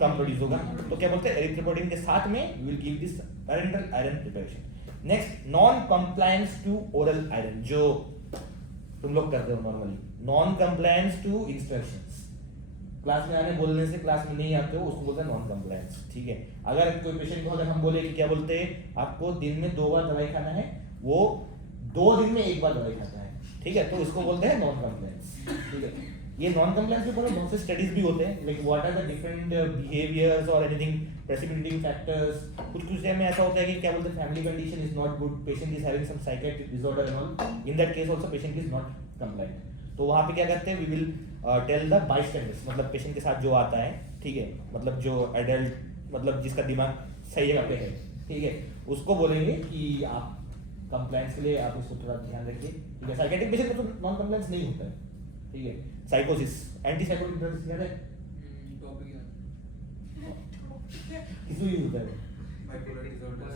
कम प्रोड्यूस होगा, तो क्या बोलते हैं erythropoietin के साथ में we will give this parental iron preparation। Next non compliance to oral iron, जो तुम लोग करते हो normally, non compliance to instructions, class में आने बोलने से क्लास में नहीं आते हो, उसको बोलते हैं नॉन कंप्लायंस। ठीक है, अगर कोई पेशेंट को अगर हम बोले कि क्या बोलते हैं आपको दिन में 2 बार दवाई खाना है, वो 2 दिन में 1 बार दवाई खाता है, ठीक है, तो इसको बोलते हैं नॉन कंप्लायंस। ठीक है, ये नॉन कंप्लायंस के ऊपर बहुत से स्टडीज भी होते हैं, like what are the different behaviours और एनीथिंग प्रेसिपिटेटिंग फैक्टर्स। कुछ टाइम में ऐसा होता है कि क्या बोलते हैं family condition is not good, patient is having some psychiatric disorder and all, in that case also patient is not compliant. तो वहां पे क्या करते हैं, we will tell the bystanders, मतलब पेशेंट के साथ जो आता है, ठीक है, मतलब जो एडल्ट, मतलब जिसका दिमाग सही जगह पे है, ठीक है, उसको बोलेंगे कि आप कंप्लायंस के लिए आप उसको थोड़ा ध्यान रखिए। ठीक है, साइकियाट्रिक पेशेंट में तो नॉन कंप्लायंस नहीं होता है। ठीक है, साइकोसिस, एंटी साइकोटिक ड्रग्स याद है टॉपिक है किसमें यूज होता है? Bipolar disorder,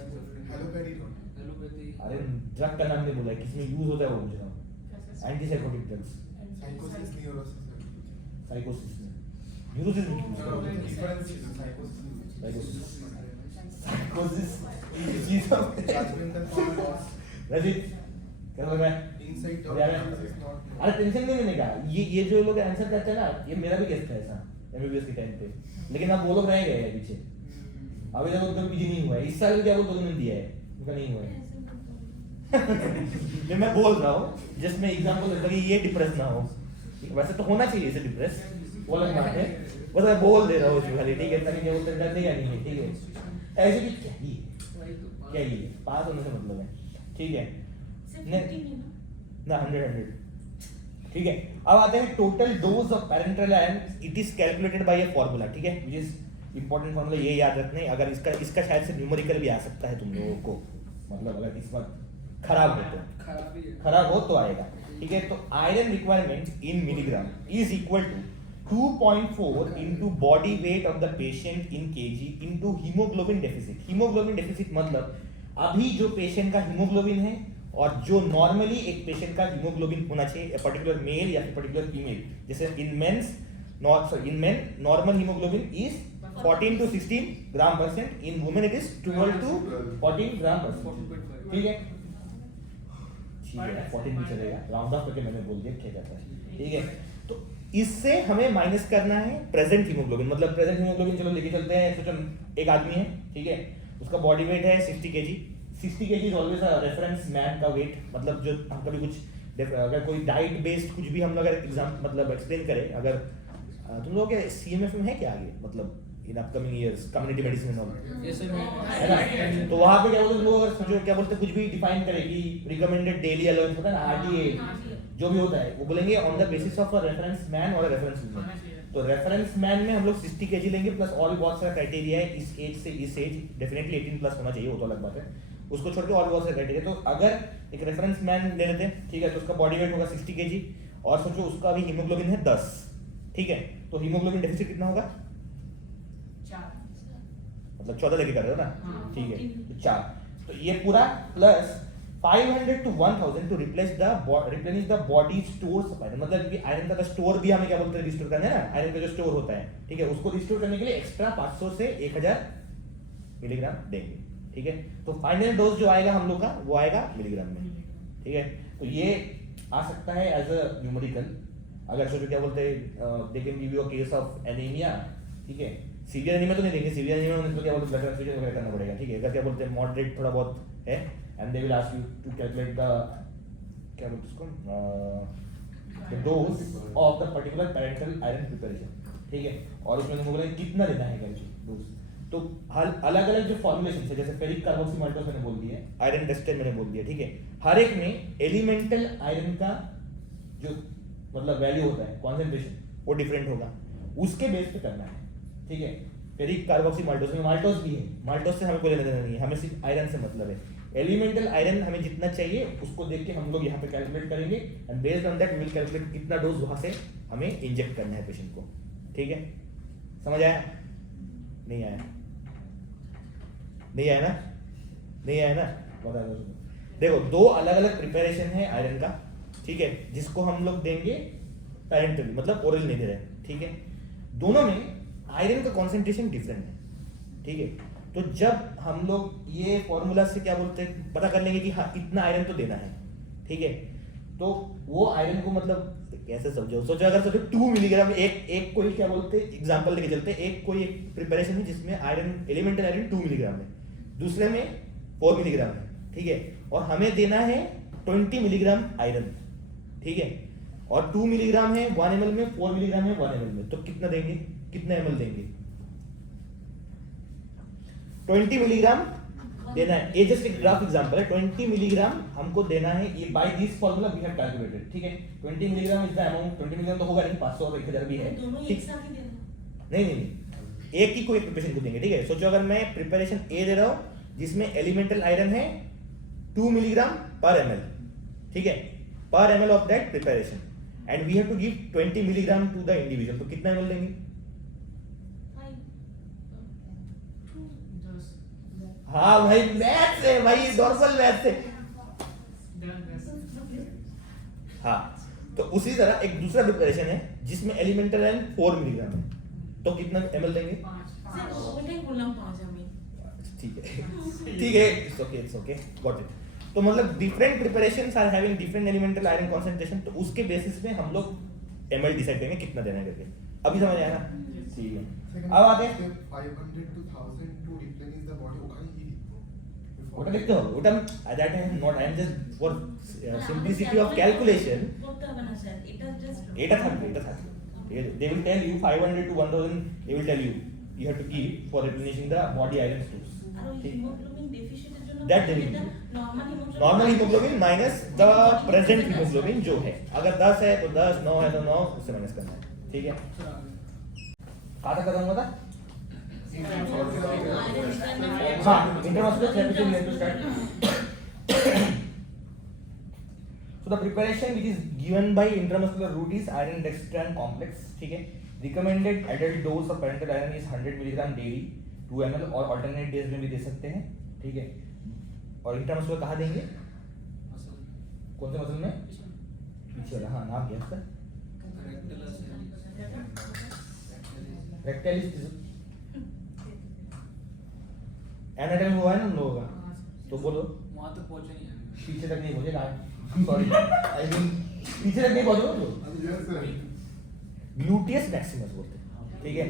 allopathy. अरे ड्रग का नाम नहीं बोला है, किसमें यूज होता है वो मुझे बताओ। एंटी साइकोटिक ड्रग्स, साइकोसिस में, न्यूरोसिस में यूज करते हैं। साइकोसिस रजित क्या बोल रहा है? अरे टेंशन नहीं लेने का, ये जो लोग आंसर करते हैं ना, ये मेरा भी केस था ऐसा एमबीबीएस के टाइम पे, लेकिन अब वो लोग रह गए हैं पीछे, अभी तक उनका पीजी नहीं हुआ है। इस साल क्या वो दोनों ने दिया है, उनका नहीं हुआ है। मैं बोल रहा हूँ जस्ट मैं एग्जांपल देता कि ये डिप्रेस ना हो, वैसे तो होना चाहिए इसे डिप्रेस, वो अलग बात है, बस मैं बोल दे रहा हूँ उसमें खाली, ठीक है, ताकि क्या बोलते हैं डरने का नहीं है। ठीक है, ऐसे भी क्या ही क्या ही पास होने से मतलब है। ठीक है ना, 100 ठीक है। अब आते हैं total dose of parental iron, it is calculated by a formula. ठीक है, विच इज इंपॉर्टेंट फार्मूला, ये याद रखने, अगर इसका शायद से न्यूमेरिकल भी आ सकता है तुम लोगों को, मतलब अगर किस्मत खराब हो तो, खराब हो तो आएगा। ठीक है, तो iron requirement in milligram is equal to 2.4 into body weight of the patient in kg into hemoglobin deficit। hemoglobin deficit मतलब अभी जो पेशेंट का हीमोग्लोबिन है और जो नॉर्मली एक पेशेंट का हीमोग्लोबिन होना चाहिए, पर्टिकुलर मेल या पर्टिकुलर फीमेल, जैसे in men normal haemoglobin is 14 to 16 gram percent, in women it is 12 to 14 gram percent. ठीक है, 14 भी चलेगा, राउंड ऑफ करके मैंने बोल दिया, ठीक है। ठीक है, तो इससे हमें माइनस करना है प्रेजेंट हीमोग्लोबिन, मतलब प्रेजेंट हीमोग्लोबिन चलो लेके चलते हैं, सोचो एक आदमी है, ठीक है, उसका बॉडी वेट है 60 kg। 60 kg is always a reference man का वेट, मतलब जो हम कभी कुछ अगर कोई डाइट बेस्ड कुछ भी हम लोग अगर एग्जाम मतलब एक्सप्लेन करें, अगर तुम लोग के सीएमएफ में है क्या आगे, मतलब in upcoming years community medicine and all, yes sir, है ना, तो वहां पे क्या बोलते हैं लोग, अगर सोचो क्या बोलते हैं, कुछ भी डिफाइन करें कि रिकमेंडेड डेली अलाउंस होता है ना, आरडीए जो भी होता है, वो बोलेंगे on the basis of a reference man और अ रेफरेंस वुमन। तो रेफरेंस मैन में हम लोग 60 kg लेंगे, प्लस और भी बहुत सारा क्राइटेरिया है, इस एज से इस एज, डेफिनेटली 18 प्लस होना चाहिए, वो तो अलग बात है, उसको छोड़ के और बहुत सारे क्राइटेरिया। तो अगर एक रेफरेंस मैन ले लेते हैं, ठीक है, तो उसका बॉडी वेट होगा 60 kg, और सोचो उसका अभी हीमोग्लोबिन है 10, ठीक है, तो हीमोग्लोबिन डेफिसिट कितना होगा, 4, मतलब 14 लेके कर रहे हो ना, हाँ, ठीक है, तो 4, तो ये पूरा plus 500 to 1000 to replenish the body stores of iron, मतलब कि आयरन का स्टोर भी हमें क्या बोलते हैं, रिस्टोर करना है ना, आयरन का जो स्टोर होता है, ठीक है, उसको रिस्टोर करने के लिए एक्स्ट्रा 500 से 1000 मिलीग्राम देंगे। ठीक है, तो फाइनल डोज जो आएगा हम लोग का, वो आएगा मिलीग्राम में। ठीक है, तो ये आ सकता है एज अ न्यूमेरिकल, अगर सोचो क्या बोलते हैं, they can give you a case of anaemia, ठीक है, सीवियर एनीमिया तो नहीं देंगे, सीवियर एनीमिया में तो क्या बोलते हैं ब्लड ट्रांसफ्यूजन वगैरह करना पड़ेगा। ठीक है, अगर क्या बोलते हैं मॉडरेट थोड़ा बहुत है, and they will ask you to calculate the क्या बोलते हैं उसको, the dose of the particular parental iron preparation। ठीक है, और उसमें तुमको बोलेंगे कितना लेना है करके डोज। तो अलग अलग जो फॉर्मुलेशन है, जैसे फेरिक कार्बोक्सी माल्टोस मैंने बोल दिया, आयरन टेस्टेड मैंने बोल दिया, ठीक है, हर एक में एलिमेंटल आयरन का जो मतलब वैल्यू होता है, कॉन्सेंट्रेशन, वो डिफरेंट होगा, उसके बेस पे करना है। ठीक है, फेरिक कार्बोक्सी माल्टोस में माल्टोस भी है, माल्टोस से हमें कोई लेना देना नहीं है, हमें सिर्फ आयरन से मतलब है। एलिमेंटल आयरन हमें जितना चाहिए उसको देख के हम लोग यहाँ पे कैलकुलेट करेंगे, and based on that we will calculate कितना डोज वहां से हमें इंजेक्ट करना है पेशेंट को। ठीक है, समझ आया? नहीं आया? नहीं आया ना? नहीं आया ना? बता दो। देखो, दो अलग अलग प्रिपरेशन है आयरन का, ठीक है, जिसको हम लोग देंगे पैरेंटली, मतलब ओरल नहीं दे रहे। ठीक है, दोनों में आयरन का कॉन्सेंट्रेशन डिफरेंट है। ठीक है, तो जब हम लोग ये फॉर्मूला से क्या बोलते हैं पता कर लेंगे कि हाँ इतना आयरन तो देना है, ठीक है, तो वो आयरन को मतलब कैसे समझो, सोचो अगर सोचो 2 मिलीग्राम एक कोई क्या बोलते हैं एग्जांपल लेके चलते हैं, एक कोई एक प्रिपरेशन है जिसमें आयरन एलिमेंटल आयरन 2 मिलीग्राम है, दूसरे में 4 मिलीग्राम है, ठीक है, और हमें देना है 20 मिलीग्राम आयरन, ठीक है, और 2 मिलीग्राम है 1 ml में, 4 मिलीग्राम है 1 ml में, तो कितना देंगे, कितना ml देंगे, 20 मिलीग्राम देना है। ये जस्ट एक ग्राफ एग्जांपल है, 20 मिलीग्राम हमको देना है, ये by this formula we have calculated, ठीक है, 20 milligram is the amount, 20 milligram तो होगा नहीं, 500 और 1000 भी है, दोनों ठीक, एक साथ ही देना। नहीं एक ही कोई प्रिपरेशन को देंगे, ठीक है, सोचो अगर मैं प्रिपरेशन ए दे रहा हूं जिसमें एलिमेंटल आयरन है 2 मिलीग्राम पर ml, ठीक है, पर ml of that preparation, and we have to give 20 milligram to the individual, तो कितना ml देंगे, हाँ भाई मैथ्स है भाई, नॉर्मल मैथ्स है, हाँ, तो उसी तरह एक दूसरा प्रिपरेशन है जिसमें एलिमेंटल आयरन 4 मिलीग्राम है, तो कितना ml देंगे, ठीक है ठीक है, इट्स ओके गॉट इट, तो मतलब different preparations are having different elemental iron concentration, तो उसके बेसिस पे हम लोग ml डिसाइड करेंगे कितना देना है करके, अभी समझ आया ना, ठीक है, अब आते हैं 500 to 1000 to replenish the body ওখানে কি ওটা দেখতে হবে, ওটা that I am not, I am just for simplicity of calculation, এটা থাকবে, ঠিক আছে, they will tell you 500 to 1000, they will tell you you have to give for replenishing the body iron stores, that they will normal haemoglobin minus the present haemoglobin जो है, अगर 10 है तो 10, 9 है तो 9, उससे माइनस करना है, ठीक है, कहाँ तक खत्म हुआ था, हाँ, intermuscular therapy we have to start. So the preparation which is given by intramuscular route is iron dextran complex, ठीक है, recommended adult dose of parenteral iron is 100 milligram daily 2 ml, और alternate days में भी दे सकते हैं, ठीक है, और इंट्रामस्कुलर कहाँ देंगे, कौन से मसल में, पीछे वाला, हाँ नाम क्या है उसका, रेक्टैलिस, एनाटॉमी हुआ है ना उन लोगों का, तो बोलो वहाँ तक पहुँचे नहीं है, पीछे तक नहीं पहुंचेगा, सॉरी आई मीन पीछे तक नहीं पहुंचोगे तो ग्लूटियस मैक्सिमस बोलते हैं, ठीक है,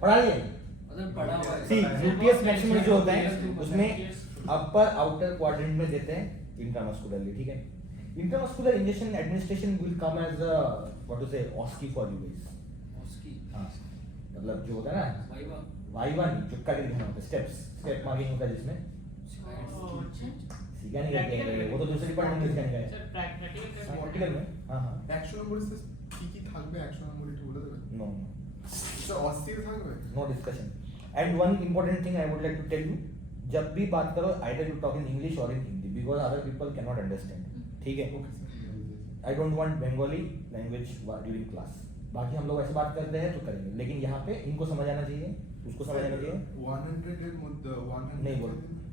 पढ़ा लिया, पढ़ा हुआ है, सी ग्लूटियस मैक्सिमस जो होता है उसमें अपर आउटर क्वाड्रेंट में देते हैं इंट्रामस्कुलरली, ठीक है, intramuscular injection administration will come as a what to say OSCE for you guys, उसकी हां, मतलब जो होता है ना वाइवा वाइवा नहीं, चुक्का के दिखाना होता है, स्टेप मार्किंग होता है जिसमें सीखा नहीं करते, वो तो दूसरी डिपार्टमेंट में सीखा नहीं है, प्रैक्टिकल में, हां हां, 100 নম্বরে কি কি থাকবে 100 নম্বরে একটু বলে দেবেন, नो স্যার অস্থির থাকবে, no discussion, and one important thing I would like to tell you, जब भी बात करो either you talk in English और in Hindi, because other people cannot नॉट अंडरस्टैंड, ठीक है, I don't want Bengali language during class, बाकी हम लोग ऐसे बात करते हैं तो करेंगे, लेकिन यहाँ पे इनको समझ आना चाहिए, उसको समझ आना चाहिए, 100 এর মধ্যে 100 नहीं बोल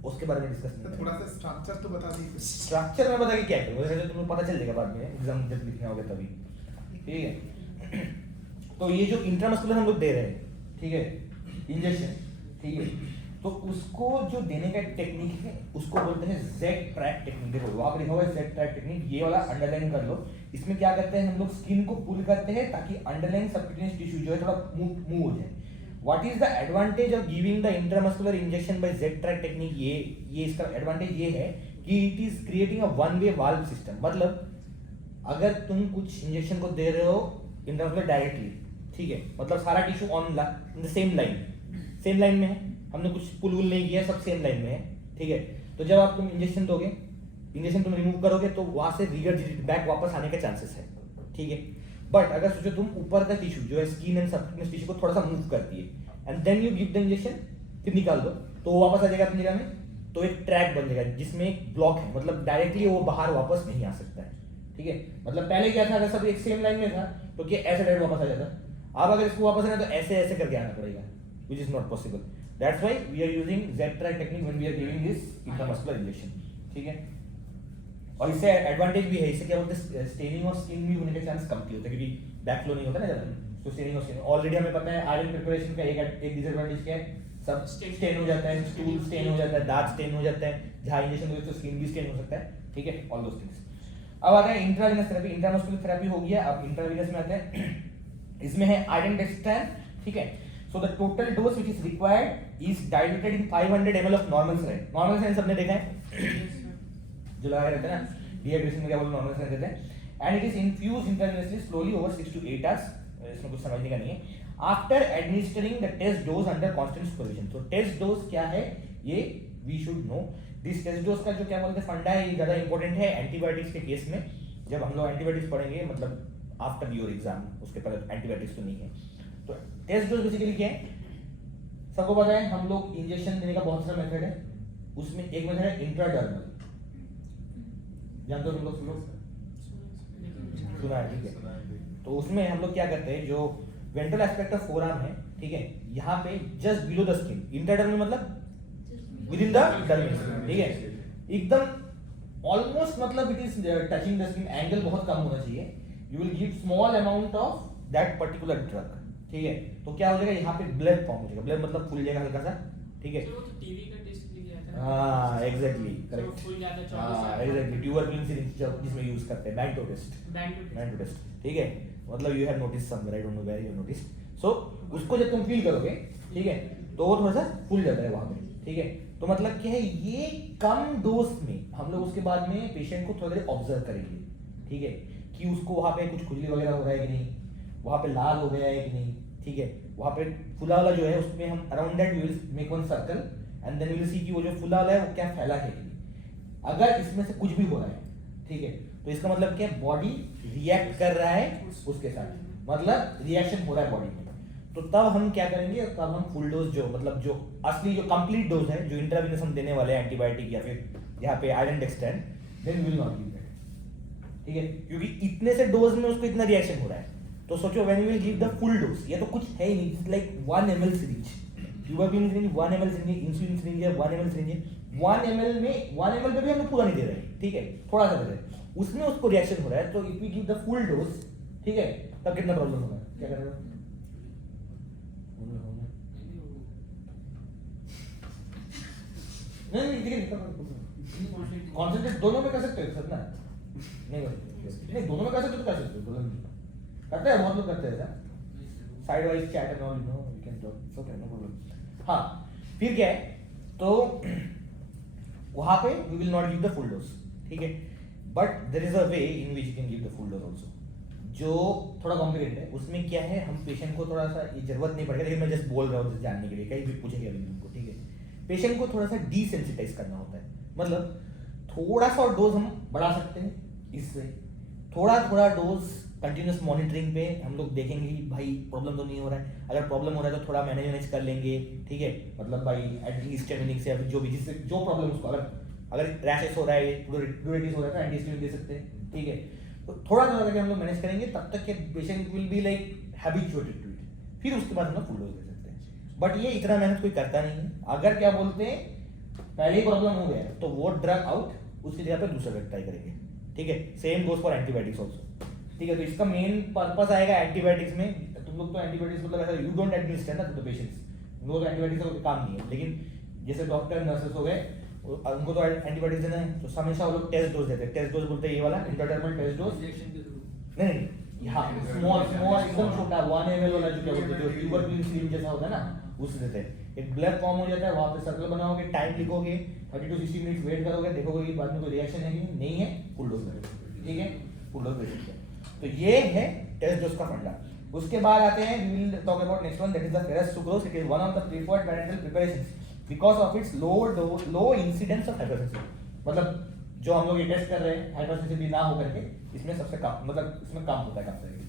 उसके बारे में डिस्कस नहीं थोड़ा सा स्ट्रक्चर तो बता दीजिए, स्ट्रक्चर में बता के क्या करूँगा, वैसे तुम्हें पता चल जाएगा बाद में एग्जाम जब लिखना होगा तभी, ठीक है, तो ये जो इंट्रामस्कुलर हम लोग दे रहे हैं, ठीक है, इंजेक्शन, ठीक है, तो उसको जो देने का टेक्निक है उसको बोलते हैं जेड ट्रैक टेक्निक, देखो वहां पर लिखा हुआ है जेड ट्रैक टेक्निक, ये वाला अंडरलाइन कर लो, इसमें क्या करते हैं हम लोग स्किन को पुल करते हैं ताकि अंडरलाइन सबक्यूटेनियस टिश्यू जो है थोड़ा मूव हो जाए, what is the advantage of giving the intramuscular injection by Z track technique, ये इसका एडवांटेज ये है कि it is creating a one way valve system, मतलब अगर तुम कुछ इंजेक्शन को दे रहे हो इंट्रामस्कुलर डायरेक्टली, ठीक है, मतलब सारा tissue on the same line में है, हमने कुछ पुल वुल नहीं किया, सब सेम लाइन में है, ठीक है, तो जब आप तुम इंजेक्शन दोगे, इंजेक्शन तुम रिमूव करोगे तो वहां से रिगर्जिटेट बैक वापस आने के चांसेस है, ठीक है, बट अगर सोचो तुम ऊपर का टिश्यू जो है स्किन एंड सबक्यूटेनियस टिश्यू को थोड़ा सा मूव करती है and then you give the injection, फिर निकाल दो तो वो वापस आ जाएगा अपनी जगह में, तो एक ट्रैक बन जाएगा जिसमें एक ब्लॉक है, मतलब डायरेक्टली वो बाहर वापस नहीं आ सकता है, ठीक है, मतलब पहले क्या था, अगर सब एक सेम लाइन में था तो क्या ऐसे डायरेक्ट वापस आ जाता, अब अगर इसको वापस आना तो ऐसे करके आना पड़ेगा, which is not possible, that's why we are using Z-track technique when we are giving this intramuscular injection, ठीक है, और इससे एडवांटेज भी है, इससे क्या बोलते हैं स्टेनिंग ऑफ स्किन भी होने के चांस कम होते हैं, क्योंकि बैक फ्लो नहीं होता ना ज़्यादा, तो स्टेनिंग ऑफ स्किन ऑलरेडी हमें पता है, आयरन प्रिपरेशन का एक डिसएडवांटेज क्या है, सब स्टेन हो जाता है, स्टूल स्टेन हो जाता है, दांत स्टेन हो जाता है, जहाँ इंजेक्शन होगी तो स्किन भी स्टेन हो सकता है, ठीक है, ऑल दोस थिंग्स। अब आता है इंट्रावेनस थेरेपी। इंट्रामस्कुलर थेरेपी हो गया, अब इंट्रावेनस में आते हैं। इसमें है आयरन डेक्सट्रैन, ठीक है। So the total dose which is required is diluted in 500 ml of normal saline. Normal saline सबने देखा है जो लगाए रहते हैं ना, डिहाइड्रेशन में क्या बोलते हैं, नॉर्मल सेलाइन देते हैं। And it is infused intravenously slowly over 6 to 8 hours। इसमें कुछ समझने का नहीं है। After administering the test dose under constant supervision. तो टेस्ट डोज क्या है ये we should know. This test dose का जो क्या बोलते हैं फंडा है, ये ज्यादा इंपॉर्टेंट है एंटीबायोटिक्स के केस में। जब हम लोग एंटीबायोटिक्स पढ़ेंगे, मतलब आफ्टर योर एग्जाम, उसके पहले एंटीबायोटिक्स तो नहीं है। तो टेस्ट डोज बेसिकली क्या है, सबको पता है, हम लोग इंजेक्शन देने का बहुत सारा मेथड है। उसमें एक मेथड है इंट्राडर्मल, जानते हो तुम लोग, सुना है, ठीक है। तो उसमें हम लोग क्या करते हैं, जो वेंट्रल एस्पेक्ट ऑफ फोरआर्म है, ठीक है, यहाँ पे just below the skin, intradermal मतलब विद इन द डर्मिस, ठीक है, एकदम ऑलमोस्ट, मतलब it is touching the skin, angle बहुत कम होना चाहिए। You will give small amount of that particular drug, ठीक है। तो क्या हो जाएगा, यहाँ पे ब्लड फॉर्म हो जाएगा, ब्लड मतलब फूल जाएगा हल्का सा, ठीक है। टीवी का टेस्ट लिया था। हाँ एग्जैक्टली करेक्ट, फूल जाता है, हाँ एग्जैक्टली, ट्यूबरकुलिन सिरिंज जिसमें यूज करते हैं, बैंटो टेस्ट, ठीक है। मतलब you have notice somewhere, I don't know where you notice. So उसको जब तुम फील करोगे, ठीक है, तो वो थोड़ा सा फूल जाता है वहां पे, ठीक है। तो मतलब क्या है, ये कम डोज में हम लोग उसके बाद में पेशेंट को थोड़ा देर ऑब्जर्व करेंगे, ठीक है, कि उसको वहां पे कुछ खुजली वगैरह हो रहा है कि नहीं, वहां पे लाल हो गया है कि नहीं, ठीक है। वहां पे फुला वाला जो है उसमें हम around that we will make one circle and then we will see कि वो जो फुला वाला है वो क्या फैला है कि नहीं। अगर इसमें से कुछ भी हो रहा है, ठीक है, तो इसका मतलब क्या है, बॉडी रिएक्ट कर रहा है उसके साथ, मतलब रिएक्शन हो रहा है बॉडी में। तो तब हम क्या करेंगे, तब हम फुल डोज जो, मतलब जो असली जो कंप्लीट डोज है, जो इंट्रावेनस हम देने वाले हैं एंटीबायोटिक या फिर यहाँ पे iron dextran, then we will not give that, ठीक है, क्योंकि इतने से डोज में उसको इतना रिएक्शन हो रहा है। तो सोचो when we will give the full dose, ये तो कुछ है ही नहीं, it's like 1 ml syringe, tuberculin syringe 1 ml syringe, insulin syringe है 1 ml सिरिंज है। 1 ml में 1 ml पे भी हम लोग पूरा नहीं दे रहे हैं, ठीक है, थोड़ा सा दे रहे हैं, उसमें उसको रिएक्शन हो रहा है। तो if we give the full dose, ठीक है, तब कितना प्रॉब्लम होगा, क्या करेगा, नहीं कॉन्सेंट्रेट दोनों में कर सकते हो सर ना, नहीं कर सकते, नहीं दोनों में कर सकते तो कर सकते हो, दोनों में करते हैं, बहुत लोग करते हैं sir, side wise chat and all, no we can talk, okay no problem. हाँ फिर क्या है, तो वहां पे we will not give the full dose, ठीक है, but there is a way in which you can give the full dose also, जो थोड़ा कॉम्प्लिकेटेड है। उसमें क्या है, हम पेशेंट को थोड़ा सा, ये जरूरत नहीं पड़ेगा, लेकिन मैं जस्ट बोल रहा हूँ जानने के लिए, कहीं भी पूछेंगे अभी तुमको, ठीक है। पेशेंट को थोड़ा सा डीसेंसिटाइज करना होता है, मतलब थोड़ा सा डोज हम बढ़ा सकते हैं, इससे थोड़ा थोड़ा डोज कंटिन्यूस मॉनिटरिंग पे हम लोग देखेंगे कि भाई प्रॉब्लम तो नहीं हो रहा है। अगर प्रॉब्लम हो रहा है तो थोड़ा मैनेज कर लेंगे, ठीक है, मतलब भाई एंटीहिस्टामिनिक से या फिर जो भी, जिससे जो प्रॉब्लम उसको, अगर रैशेस हो रहा है, प्लूरिटिस हो रहा है तो एंटीहिस्टामिनिक दे सकते हैं, ठीक है। तो थोड़ा थोड़ा करके हम लोग मैनेज करेंगे, तब तक के patient will be like habituated to it, फिर उसके बाद हम लोग फुल डोज दे सकते हैं। बट ये इतना मेहनत कोई करता नहीं है। अगर क्या बोलते हैं, पहले ही प्रॉब्लम हो गया तो वो ड्रग आउट, उसकी जगह पे दूसरा ड्रग ट्राई करेंगे, ठीक है। Same goes for antibiotics also, ठीक है। तो इसका मेन पर्पस आएगा एंटीबायोटिक्स में। तुम लोग तो एंटीबायोटिक्स मतलब ऐसा यू डोंट एडमिनिस्टर ना टू द पेशेंट्स, तुम लोग एंटीबायोटिक्स का कोई काम नहीं है, लेकिन जैसे डॉक्टर नर्सेस हो गए, उनको तो एंटीबायोटिक्स देना है, तो हमेशा वो लोग टेस्ट डोज देते हैं। टेस्ट डोज बोलते हैं ये वाला इंट्राडर्मल टेस्ट डोज, इंजेक्शन के थ्रू, नहीं हाँ स्मॉल स्मॉल एकदम छोटा 1 ml वाला, जो क्या बोलते हैं, जो ट्यूबरकुलिन सिरिंज जैसा होता है ना, उससे देते हैं। एक ब्लड फॉर्म हो जाता है, वहां पे सर्कल बनाओगे, टाइम लिखोगे, 30 to 60 मिनट्स वेट करोगे, देखोगे कि बाद में कोई रिएक्शन है कि नहीं है, फुल डोज करोगे, ठीक है, फुल डोज दे सकते हैं। तो ये है टेस्ट डोज का फंडा। उसके बाद आते हैं, we will talk about next one, that is the ferrous sucrose. It is one of the preferred parental preparations because of its low incidence of hypersensitivity. मतलब जो हम लोग ये टेस्ट कर रहे हैं, हाइपरसेंसिटिविटी ना हो करके, इसमें सबसे कम, मतलब इसमें कम होता है कम तरह के,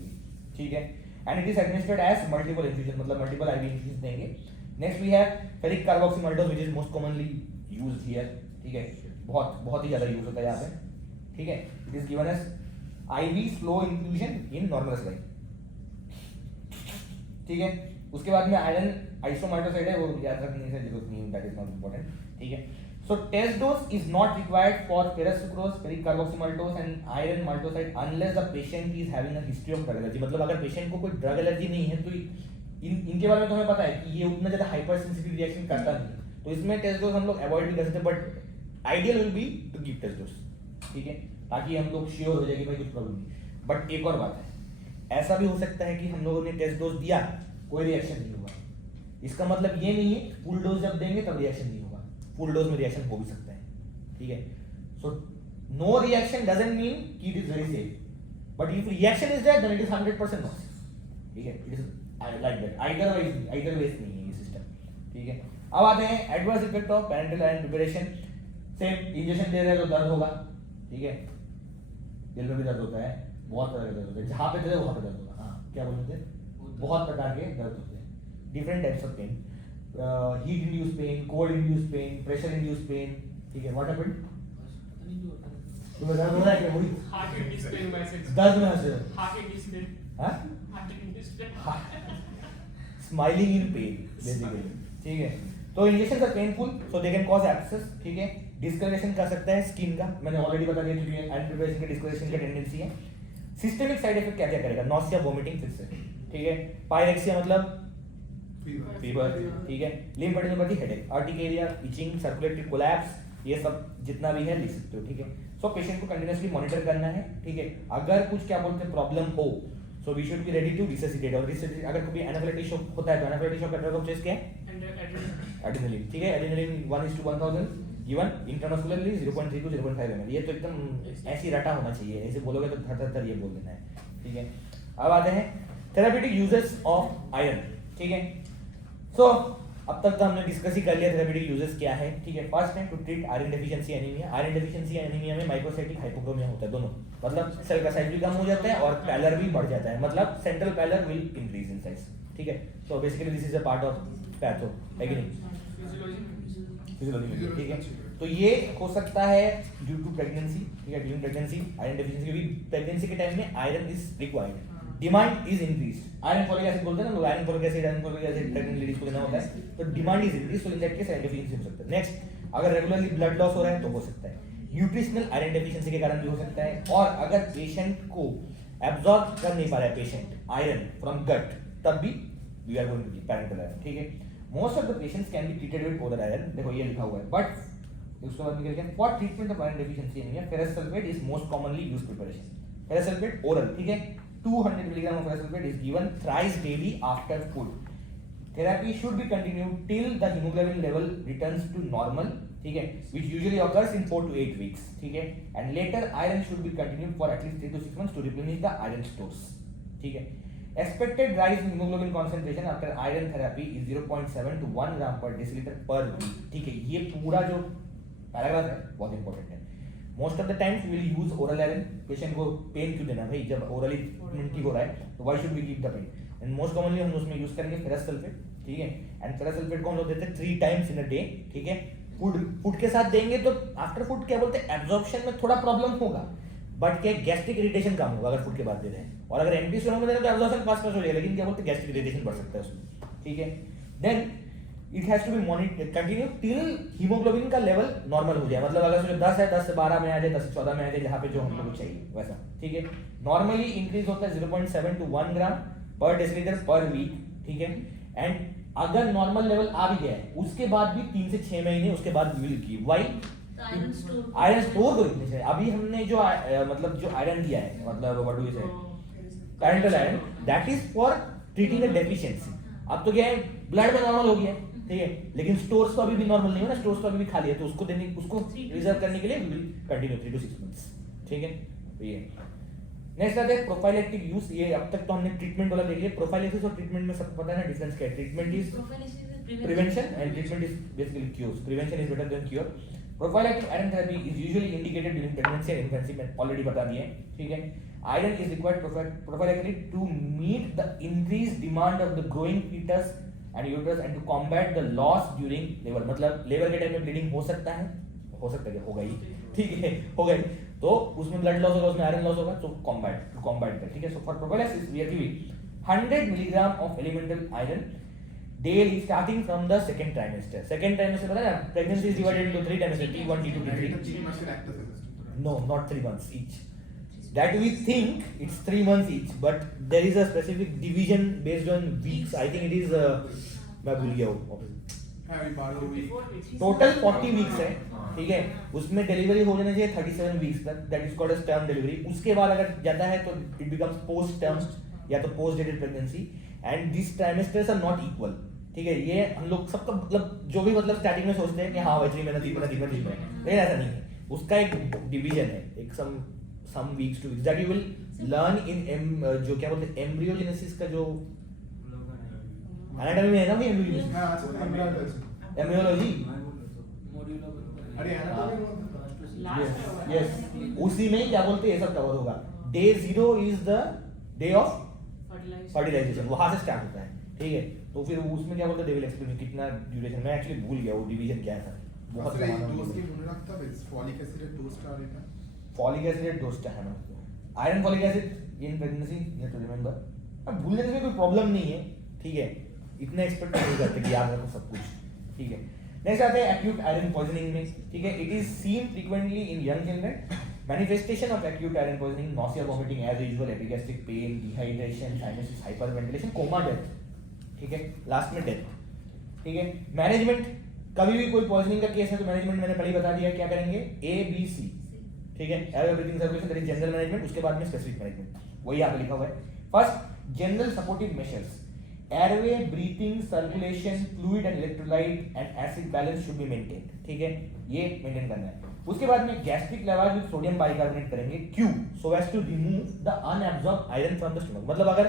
ठीक है। And it is administered as multiple infusion, मतलब मल्टीपल आईवी इन्फ्यूजन देंगे। Next we have ferric carboxymaltose which is most commonly used here, ठीक है, बहुत ही ज्यादा यूज होता है यहाँ पे, ठीक है। It is given as IV slow infusion in normal saline, ठीक है। उसके बाद में आयरन आइसोमाल्टोसाइड है, वो याद रखने से जरूरत नहीं है, दैट इज नॉट इंपॉर्टेंट, ठीक है। So test dose is not required for ferrous sucrose, ferric carboxymaltose and iron maltoside unless the patient is having a history of drug allergy। मतलब अगर पेशेंट को कोई ड्रग एलर्जी नहीं है तो इनके बारे में तो हमें पता है कि ये उतना ज्यादा हाइपर सेंसिटिव रिएक्शन करता नहीं, तो इसमें टेस्ट डोज हम लोग अवॉइड भी कर सकते हैं, but ideal will be to give test dose, ठीक है, ताकि हम लोग श्योर हो जाए कि भाई कुछ प्रॉब्लम नहीं। बट एक और बात है, ऐसा भी हो सकता है कि हम लोगों ने टेस्ट डोज दिया, कोई रिएक्शन नहीं हुआ, इसका मतलब ये नहीं है फुल डोज जब देंगे तब रिएक्शन नहीं होगा, फुल डोज में रिएक्शन हो भी सकता है, ठीक है। So no reaction doesn't mean कि it is very safe, but if reaction is there then it is 100% not safe, ठीक है, it is like that, either ways नहीं है ये सिस्टम, ठीक है। अब आते हैं adverse effect of parenteral iron preparation. Same injection दे रहे हैं तो दर्द होगा, ठीक है, दिल में भी दर्द होता है, बहुत तरह का दर्द होता है, जहाँ पे दर्द है वहाँ पे दर्द होगा, हाँ क्या बोलते थे, बहुत प्रकार के दर्द होते हैं, different types of pain, heat induce pain, cold induce pain, pressure induce pain, ठीक है। व्हाट हैपेंड, पता नहीं क्यों होता है। तुम्हें दर्द हो रहा है क्या, वही हार्ट इंड्यूस पेन मैसेज, दर्द में हंस रहे हो, हार्ट इंड्यूस पेन, हाँ, heart induce pain, smiling in pain basically, ठीक है। तो injection are painful, so they can cause abscess, ठीक है, डिस्कलरेशन कर सकता है स्किन का, मैंने ऑलरेडी बता दिया क्योंकि आयरन प्रिपरेशन के डिस्कलरेशन की टेंडेंसी है। सिस्टेमिक साइड इफेक्ट क्या क्या करेगा, नॉसिया, वोमिटिंग, फिर से, ठीक है, पायरेक्सिया मतलब फीवर, ठीक है, lymphadenopathy, headache, urticaria, itching, circulatory collapse, ये सब जितना भी है लिख सकते हो, ठीक है। सो पेशेंट को कंटिन्यूअसली मॉनिटर करना है, ठीक है, अगर कुछ क्या बोलते हैं प्रॉब्लम हो so we should be ready to resuscitate, और रिससिटेट अगर कोई एनाफिलेक्टिक शॉक होता है तो एनाफिलेक्टिक शॉक का ड्रग ऑफ चॉइस क्या है, एड्रेनलिन, ठीक है, adrenaline 1:1000 given intramuscularly 0.3 to 0.5 ml, ये तो एकदम ऐसी रटा होना चाहिए, ऐसे बोलोगे तो धर ये बोल देना है, ठीक है। अब आते हैं थेरेप्यूटिक यूजेस ऑफ आयरन, ठीक है। सो अब तक तो हमने डिस्कस ही कर लिया थेरेप्यूटिक यूजेस क्या है, ठीक है। फर्स्ट है to treat iron deficiency anaemia. Iron deficiency anaemia में माइक्रोसाइटिक हाइपोक्रोमिया होता है, दोनों, मतलब सेल का साइज भी कम हो जाता है और पैलर भी बढ़ जाता है, मतलब central pallor will increase in size, ठीक है। So basically this is a part of patho, है कि नहीं, फिजियोलॉजी में, ठीक है। तो ये हो सकता है ड्यू टू प्रेगनेंसी, ठीक है, ड्यूरिंग प्रेगनेंसी आयरन डेफिशिएंसी, क्योंकि प्रेगनेंसी के टाइम में iron is required, demand is increase, iron folic acid बोलते हैं ना लोग, iron folic acid pregnant ladies को देना होता है, तो डिमांड इज इंक्रीज, तो in that case iron deficiency हो सकता है। नेक्स्ट, अगर रेगुलरली ब्लड लॉस हो रहा है तो हो सकता है, न्यूट्रिशनल आयरन डेफिशिएंसी के कारण भी हो सकता है, और अगर पेशेंट को एब्जॉर्ब कर नहीं पा रहा है पेशेंट आयरन फ्रॉम गट, तब भी we are going to give parental iron, ठीक है। Most of the patients can be treated with oral iron, देखो ये लिखा हुआ है, बट उसके बाद निकल गया for treatment of iron deficiency anaemia ferrous sulphate is most commonly used preparation, ferrous sulphate oral, ठीक है, 200 mg of ferrous sulfate is given thrice daily after food. Therapy should be continued till the hemoglobin level returns to normal, ठीक है, which usually occurs in 4 to 8 weeks, ठीक है, and later iron should be continued for at least 3 to 6 months to replenish the iron stores, ठीक है। Expected rise in hemoglobin concentration after iron therapy is 0.7 to 1 gram per deciliter per week, ठीक है, ये पूरा जो paragraph है बहुत important है। Most of the times we will use oral iron, patient को पेन क्यों देना भाई, जब ओरली ट्रीटमेंट हो रहा है तो why should we give the pain, and most commonly हम उसमें यूज करेंगे फेरस सल्फेट, ठीक है, एंड फेरस सल्फेट को हम लोग देते हैं 3 टाइम्स इन अ डे, ठीक है। फूड के साथ देंगे तो आफ्टर फूड क्या बोलते हैं एब्जॉर्प्शन में थोड़ा प्रॉब्लम होगा, बट क्या गैस्ट्रिक इरिटेशन कम होगा अगर फूड के बाद दे रहे हैं, और अगर एम्प्टी स्टोमक में दे रहे हैं तो एब्जॉर्प्शन फास्ट हो जाएगा, लेकिन क्या बोलते हैं गैस्ट्रिक इरिटेशन बढ़ सकता है उसमें, ठीक है। Then it has to be monitor continue till haemoglobin का लेवल नॉर्मल हो जाए, मतलब अगर उसमें 10 है 10 से 12 में आ जाए, 10 से 14 में आ जाए, जहाँ पे जो हम लोग को चाहिए वैसा, ठीक है। नॉर्मली इंक्रीज होता है 0.7 to 1 ग्राम पर डेसिलीटर पर वीक, ठीक है, एंड अगर नॉर्मल लेवल आ भी गया है उसके बाद भी 3 से 6 महीने उसके बाद will give, why, iron store को रखने चाहिए। अभी हमने जो मतलब जो आयरन दिया है, मतलब व्हाट डू वी से, parental iron, that is for treating a deficiency. अब तो क्या है ब्लड में नॉर्मल हो गया, ठीक है, लेकिन स्टोर्स तो अभी भी नॉर्मल नहीं हो ना, स्टोर्स तो अभी भी खाली है, तो उसको देने, उसको रिजर्व करने के लिए we will continue 3 to 6 months, ठीक है। तो ये नेक्स्ट आता है प्रोफाइलैक्टिक यूज। ये अब तक तो हमने ट्रीटमेंट वाला देख लिया, प्रोफाइलैक्सिस और ट्रीटमेंट में सबको पता है ना डिफरेंस क्या है। Treatment is prevention and treatment is basically cure, prevention is better than cure. Prophylactic iron therapy is usually indicated during pregnancy and infancy, में ऑलरेडी बता दिए, ठीक है। Iron is required prophylactically to meet the increase demand of the growing fetus and uterus and to combat the loss during labour, मतलब labour के time में bleeding हो सकता है होगा ही, ठीक है, होगा ही, तो उसमें ब्लड लॉस होगा, उसमें आयरन लॉस होगा, तो कॉम्बैट कर, ठीक है। So for prophylaxis we are giving 100 milligram of elemental iron daily starting from the second trimester पता है ना, pregnancy is divided into 3 trimesters, T1 T2 T3, no not 3 months each, that we think it's 3 months each, but there is a specific division based on weeks. I think it is मैं भूल गया वो total 40 weeks है, ठीक है, उसमें delivery हो जाना चाहिए 37 वीक्स तक, that is called as term delivery. उसके बाद अगर जाता है तो इट बिकम्स पोस्ट टर्म या तो post dated pregnancy, and this trimesters are not equal, ठीक है। ये हम लोग सबका मतलब जो भी मतलब स्टार्टिंग में सोचते हैं कि हाँ भाई 3 महीना 3 महीना 3 महीना 3 महीना, लेकिन ऐसा नहीं है, उसका एक डिवीजन है, एक some weeks two weeks that you will learn in जो क्या बोलते हैं एम्ब्रियोजेनेसिस का जो एनाटॉमी में है ना भी एम्ब्रियोजेनेसिस एम्ब्रियोलॉजी, अरे यस उसी में क्या बोलते हैं ये सब कवर होगा। Day 0 is the day of fertilization, वहां से स्टार्ट होता है, ठीक है। तो फिर उसमें क्या बोलते हैं, दे विल एक्सप्लेन कितना ड्यूरेशन, मैं एक्चुअली भूल गया वो डिवीजन क्या था, बहुत फॉलिक एसिड डोजটা এটা फॉलिक एसिड डोजটা है ना, iron folic acid in pregnancy, you to remember. अब भूलने में कोई प्रॉब्लम नहीं है, ठीक है, इतना एक्सपेक्ट नहीं करते कि याद रखो सब कुछ, ठीक है। नेक्स्ट आते हैं एक्यूट आयरन पॉइजनिंग में, ठीक है। It is seen frequently in young children, manifestation of acute iron poisoning, nausea, vomiting as usual, epigastric pain, dehydration, cyanosis, hyperventilation, coma, death, ठीक है, लास्ट में डेथ, ठीक है। मैनेजमेंट, कभी भी कोई पॉइजनिंग का केस है तो मैनेजमेंट मैंने पहले ही बता दिया क्या करेंगे, A B C, ठीक है। Air breathing circulation, that is general management, उसके बाद में स्पेसिफिक मैनेजमेंट, वही यहाँ पे लिखा हुआ है। First general supportive measures, airway, breathing, circulation, fluid and electrolyte and acid balance should be maintained, ठीक है, ये मेंटेन करना है। उसके बाद में gastric lavage with sodium bicarbonate करेंगे, क्यों, so as to remove the unabsorbed iron from the stomach, मतलब अगर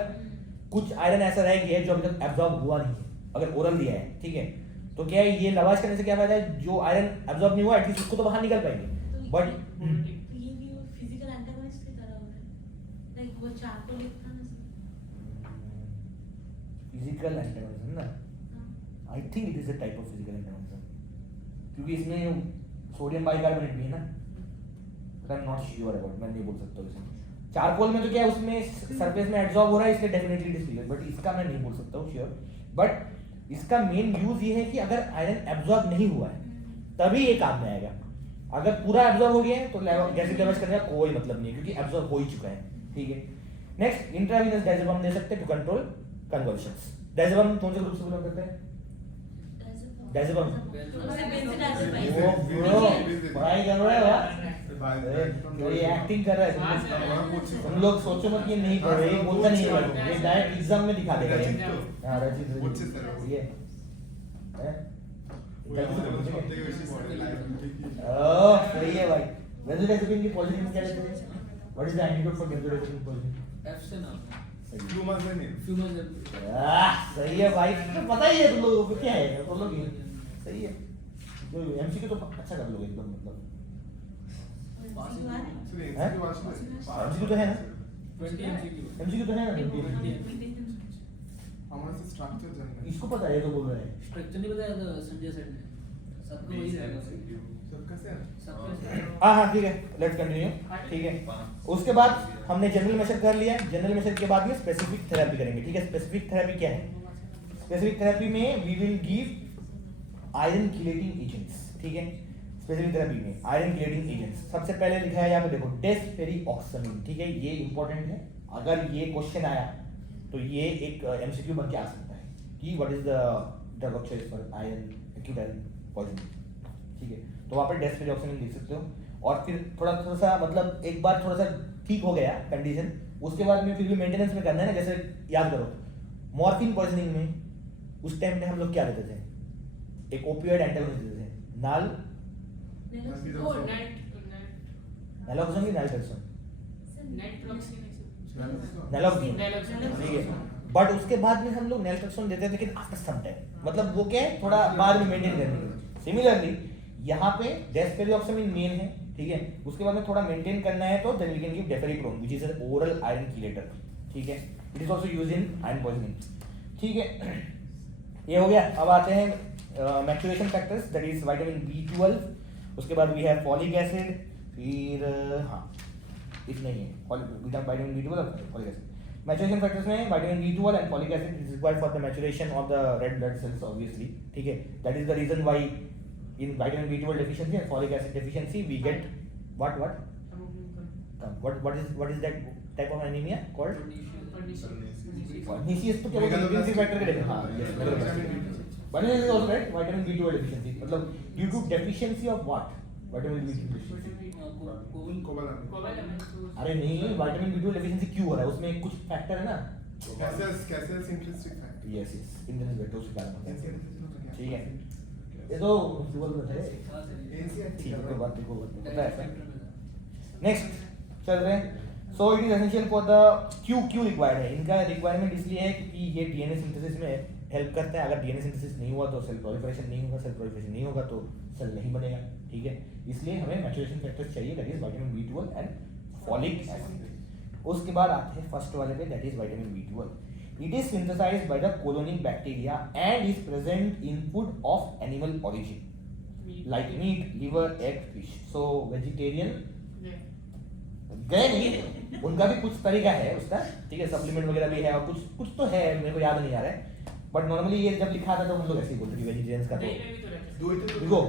कुछ आयरन ऐसा रह गया है जो अभी तक एब्सॉर्ब हुआ नहीं है, अगर ओरल दिया है, ठीक है, तो क्या है ये लवाज करने से क्या फायदा है, जो आयरन एब्सॉर्ब नहीं हुआ एटलीस्ट उसको तो बाहर निकल पाएंगे, बट ये भी वो फिजिकल एंटागोनिस्ट की तरह होता है, लाइक वो चारकोल लिखता ना फिजिकल एंटागोनिज्म ना, I think it is a type of physical antagonism, क्योंकि इसमें सोडियम बाइकार्बोनेट भी है ना, I am not sure about, मैं नहीं बोल सकता हूं इसमें। चारकोल में तो क्या है उसमें सरफेस में एब्सॉर्ब हो रहा है इसलिए डेफिनेटली डिस्फिगर, बट इसका मैं नहीं बोल सकता हूं श्योर, बट इसका मेन यूज ये है कि अगर आयरन एब्सॉर्ब नहीं हुआ है तभी ये काम में आएगा, अगर पूरा एब्सॉर्ब हो गया है तो गैस्ट्रिक लेवल्स करने का कोई मतलब नहीं है क्योंकि एब्सॉर्ब हो ही चुका है, ठीक है। नेक्स्ट इंट्रावेनस डायज़ेपम दे सकते हैं टू कंट्रोल कन्वर्जन्स। डायज़ेपम कौन से ग्रुप से बिलोंग करते हैं, डायज़ेपम, वो ब्रो भाई कर रहा है वाह, ये एक्टिंग कर रहा है, तुम लोग सोचो मत ये नहीं कर रहे, ये बोलता नहीं है, ये डायरेक्ट एग्जाम में दिखा देगा ये। हां रचित ये सही है भाई। बेंजोडाइज़ेपिन की पॉजिटिव क्या लेते हैं, what is the antidote for बेंजोडाइज़ेपिन positive, F से नाम है, फ्यूमस सही है भाई, तो पता ही है तुम लोगों को क्या है, तुम लोग सही है, जो एमसीक्यू तो अच्छा कर लोगे एकदम, मतलब एमसीक्यू तो है ना, 20 एमसीक्यू एमसीक्यू तो है ना, हमारे से स्ट्रक्चर जानना है, इसको पता है, तो बोल रहा है स्ट्रक्चर नहीं बताया था संजय सर ने, सबको वही रहेगा सर कैसे है सबको। हाँ ठीक है, लेट्स कंटिन्यू, ठीक है। उसके बाद हमने जनरल मेजर कर लिया, जनरल मेजर के बाद में स्पेसिफिक थेरेपी करेंगे, ठीक है। स्पेसिफिक थेरेपी क्या है, स्पेसिफिक थेरेपी में we will give iron chelating agents, ठीक है। स्पेसिफिक थेरेपी में आयरन कीलेटिंग एजेंट्स सबसे पहले लिखा है यहाँ पे देखो, डेस्पेरिऑक्सामिन, ठीक है, ये इंपॉर्टेंट है, अगर ये क्वेश्चन आया तो ये एक एमसीक्यू बन के आ सकता है कि what is the drug of choice for iron acute iron poisoning, ठीक है। तो वहाँ पर डेस्पेरिऑक्सामिन लिख सकते हो, और फिर थोड़ा सा मतलब एक बार थोड़ा सा ठीक हो गया कंडीशन, उसके बाद में फिर भी मेंटेनेंस में करना है ना, जैसे याद करो मॉर्फिन पॉइजनिंग में उस टाइम पे हम लोग क्या देते थे, एक ओपियोइड एंटागोनिस्ट देते थे, नाल नैलोक्सोन की नाइट्रोक्सोन नैलोक्सोन, ठीक है। बट उसके बाद में हम लोग नैलोक्सोन देते थे, लेकिन आफ्टर सम टाइम, मतलब वो क्या है थोड़ा बाद में मेंटेन करने के लिए। सिमिलरली यहाँ पे डेस्पेरिऑक्सामिन मेन है, ठीक है, उसके बाद में थोड़ा मेंटेन करना है तो then we can give deferiprone which is an oral iron chelator, ठीक है। It is also used in iron poisoning, ठीक है। ये हो गया। अब आते हैं maturation factors, that is vitamin B12, उसके बाद वी हैव फॉलिक एसिड, फिर हाँ इतना ही है, विटामिन B12 और फॉलिक एसिड। मैच्योरेशन फैक्टर्स में vitamin B12 and folic acid is required for the maturation of the red blood cells obviously, ठीक है। That is the reason why in vitamin B12 deficiency and folic acid deficiency we get what what is that type of anemia called? Pernicious. Pernicious तो क्या बोलते हैं? Intrinsic factor के लिए हाँ yes Pernicious is also right vitamin B12 deficiency मतलब due to deficiency of what? Vitamin B12 deficiency. अरे नहीं vitamin B12 deficiency क्यों हो रहा है उसमें कुछ factor है ना? Cassell's intrinsic factor. yes intrinsic factor उसके कारण होता है ठीक है ये तो बोल रहे थे ठीक है कोई बात नहीं होता है ऐसा नेक्स्ट चल रहे हैं so it is essential for the Q required है इनका रिक्वायरमेंट इसलिए है क्योंकि ये डीएनए सिंथेसिस में हेल्प करता है अगर डीएनए सिंथेसिस नहीं हुआ तो सेल प्रोलिफरेशन नहीं होगा सेल प्रोलिफरेशन नहीं होगा तो सेल नहीं बनेगा ठीक है इसलिए हमें मैच्योरेशन फैक्टर्स चाहिए that is vitamin B12 and folic acid उसके बाद आते हैं फर्स्ट वाले पे that is vitamin B12 it is synthesized by the colonic bacteria and is present in food of animal origin like meat liver egg fish so vegetarian गए नहीं उनका भी कुछ तरीका है उसका ठीक है सप्लीमेंट वगैरह भी है और कुछ तो है मेरे को याद नहीं आ रहा है बट नॉर्मली ये जब लिखा था तो हम लोग ऐसे ही बोलते थे वेजिटेरियंस का तो देखो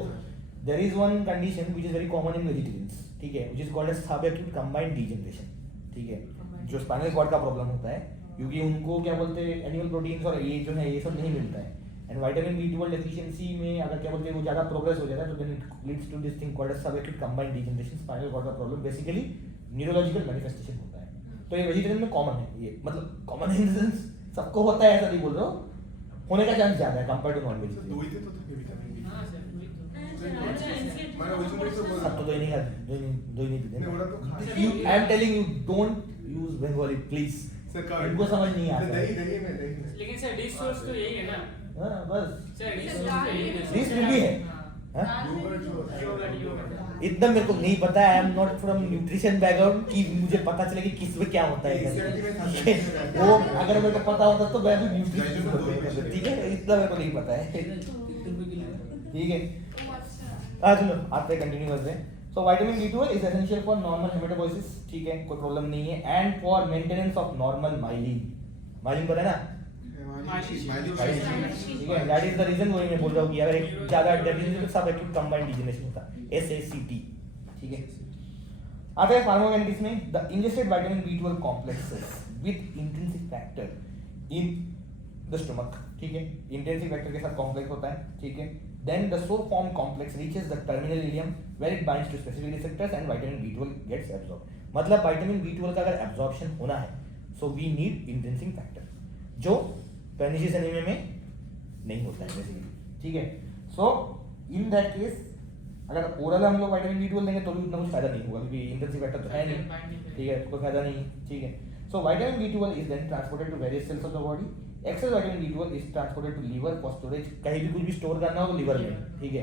there is one condition which is very common in vegetarians ठीक है which is called as subacute combined degeneration ठीक है जो स्पाइनल कॉर्ड का प्रॉब्लम होता है क्योंकि उनको क्या बोलते हैं एनिमल प्रोटीन्स और ये जो है ये सब नहीं मिलता है एंड विटामिन B12 डेफिशिएंसी में अगर क्या बोलते हैं वो ज्यादा प्रोग्रेस हो जाता है तो then it leads to this thing called as subacute combined degeneration spinal cord का प्रॉब्लम बेसिकली न्यूरोलॉजिकल मैनिफेस्टेशन होता है तो ये वेजिटेरियन में कॉमन है ये मतलब कॉमन इन द सेंस सबको होता है ऐसा नहीं बोल रहा हूं होने का चांस ज्यादा है कंपेयर टू नॉन वेजिटेरियन दो ही थे तो थे विटामिन बी हाँ सर वही तो मैं originally तो बोल सब तो दो ही नहीं खाते दो ही नहीं पीते नहीं, वो तो खा- I am telling you don't use Bengali please इनको समझ नहीं आता दही दही में लेकिन सर डिश सोर्स तो यही है ना हाँ बस सर डिश सोर्स तो यही है Dish will be है हाँ? योगर्ट इतना मेरे को नहीं पता I am not from nutrition background कि मुझे पता चले कि किस में क्या होता है करके। वो अगर मेरे को पता होता तो मैं भी न्यूट्रिशन ठीक है इतना मेरे को नहीं पता है ठीक है चलो आते हैं कंटिन्यू करते हैं so vitamin B12 is essential for normal haematopoiesis ठीक है कोई प्रॉब्लम नहीं है and for maintenance of normal myelin myelin पता है ना ठीक है दैट इज द रीजन वही मैं बोल रहा हूँ कि अगर एक ज्यादा डेफिशिएंसी तो सब एक्यूट कंबाइंड डिजीनेशन होता है SACT ठीक है आते हैं फार्माकोकाइनेटिक्स में the ingested vitamin B12 complexes with intrinsic factor in the stomach ठीक है इंट्रिंसिक फैक्टर के साथ कॉम्प्लेक्स होता है ठीक है then the so formed complex reaches the terminal ileum where it binds to specific receptors and vitamin B12 gets absorbed मतलब vitamin B12 का अगर absorption होना है so we need intrinsic factor जो pernicious anemia में नहीं होता है बेसिकली ठीक है so in that case अगर ओरल हम लोग vitamin B12 लेंगे तो भी उतना कुछ फायदा नहीं होगा क्योंकि intrinsic factor तो है नहीं ठीक है कोई फायदा नहीं ठीक है so vitamin B12 is then transported to various cells of the body excess vitamin B12 is transported to liver for storage कहीं भी कुछ भी स्टोर करना हो तो लीवर में ठीक है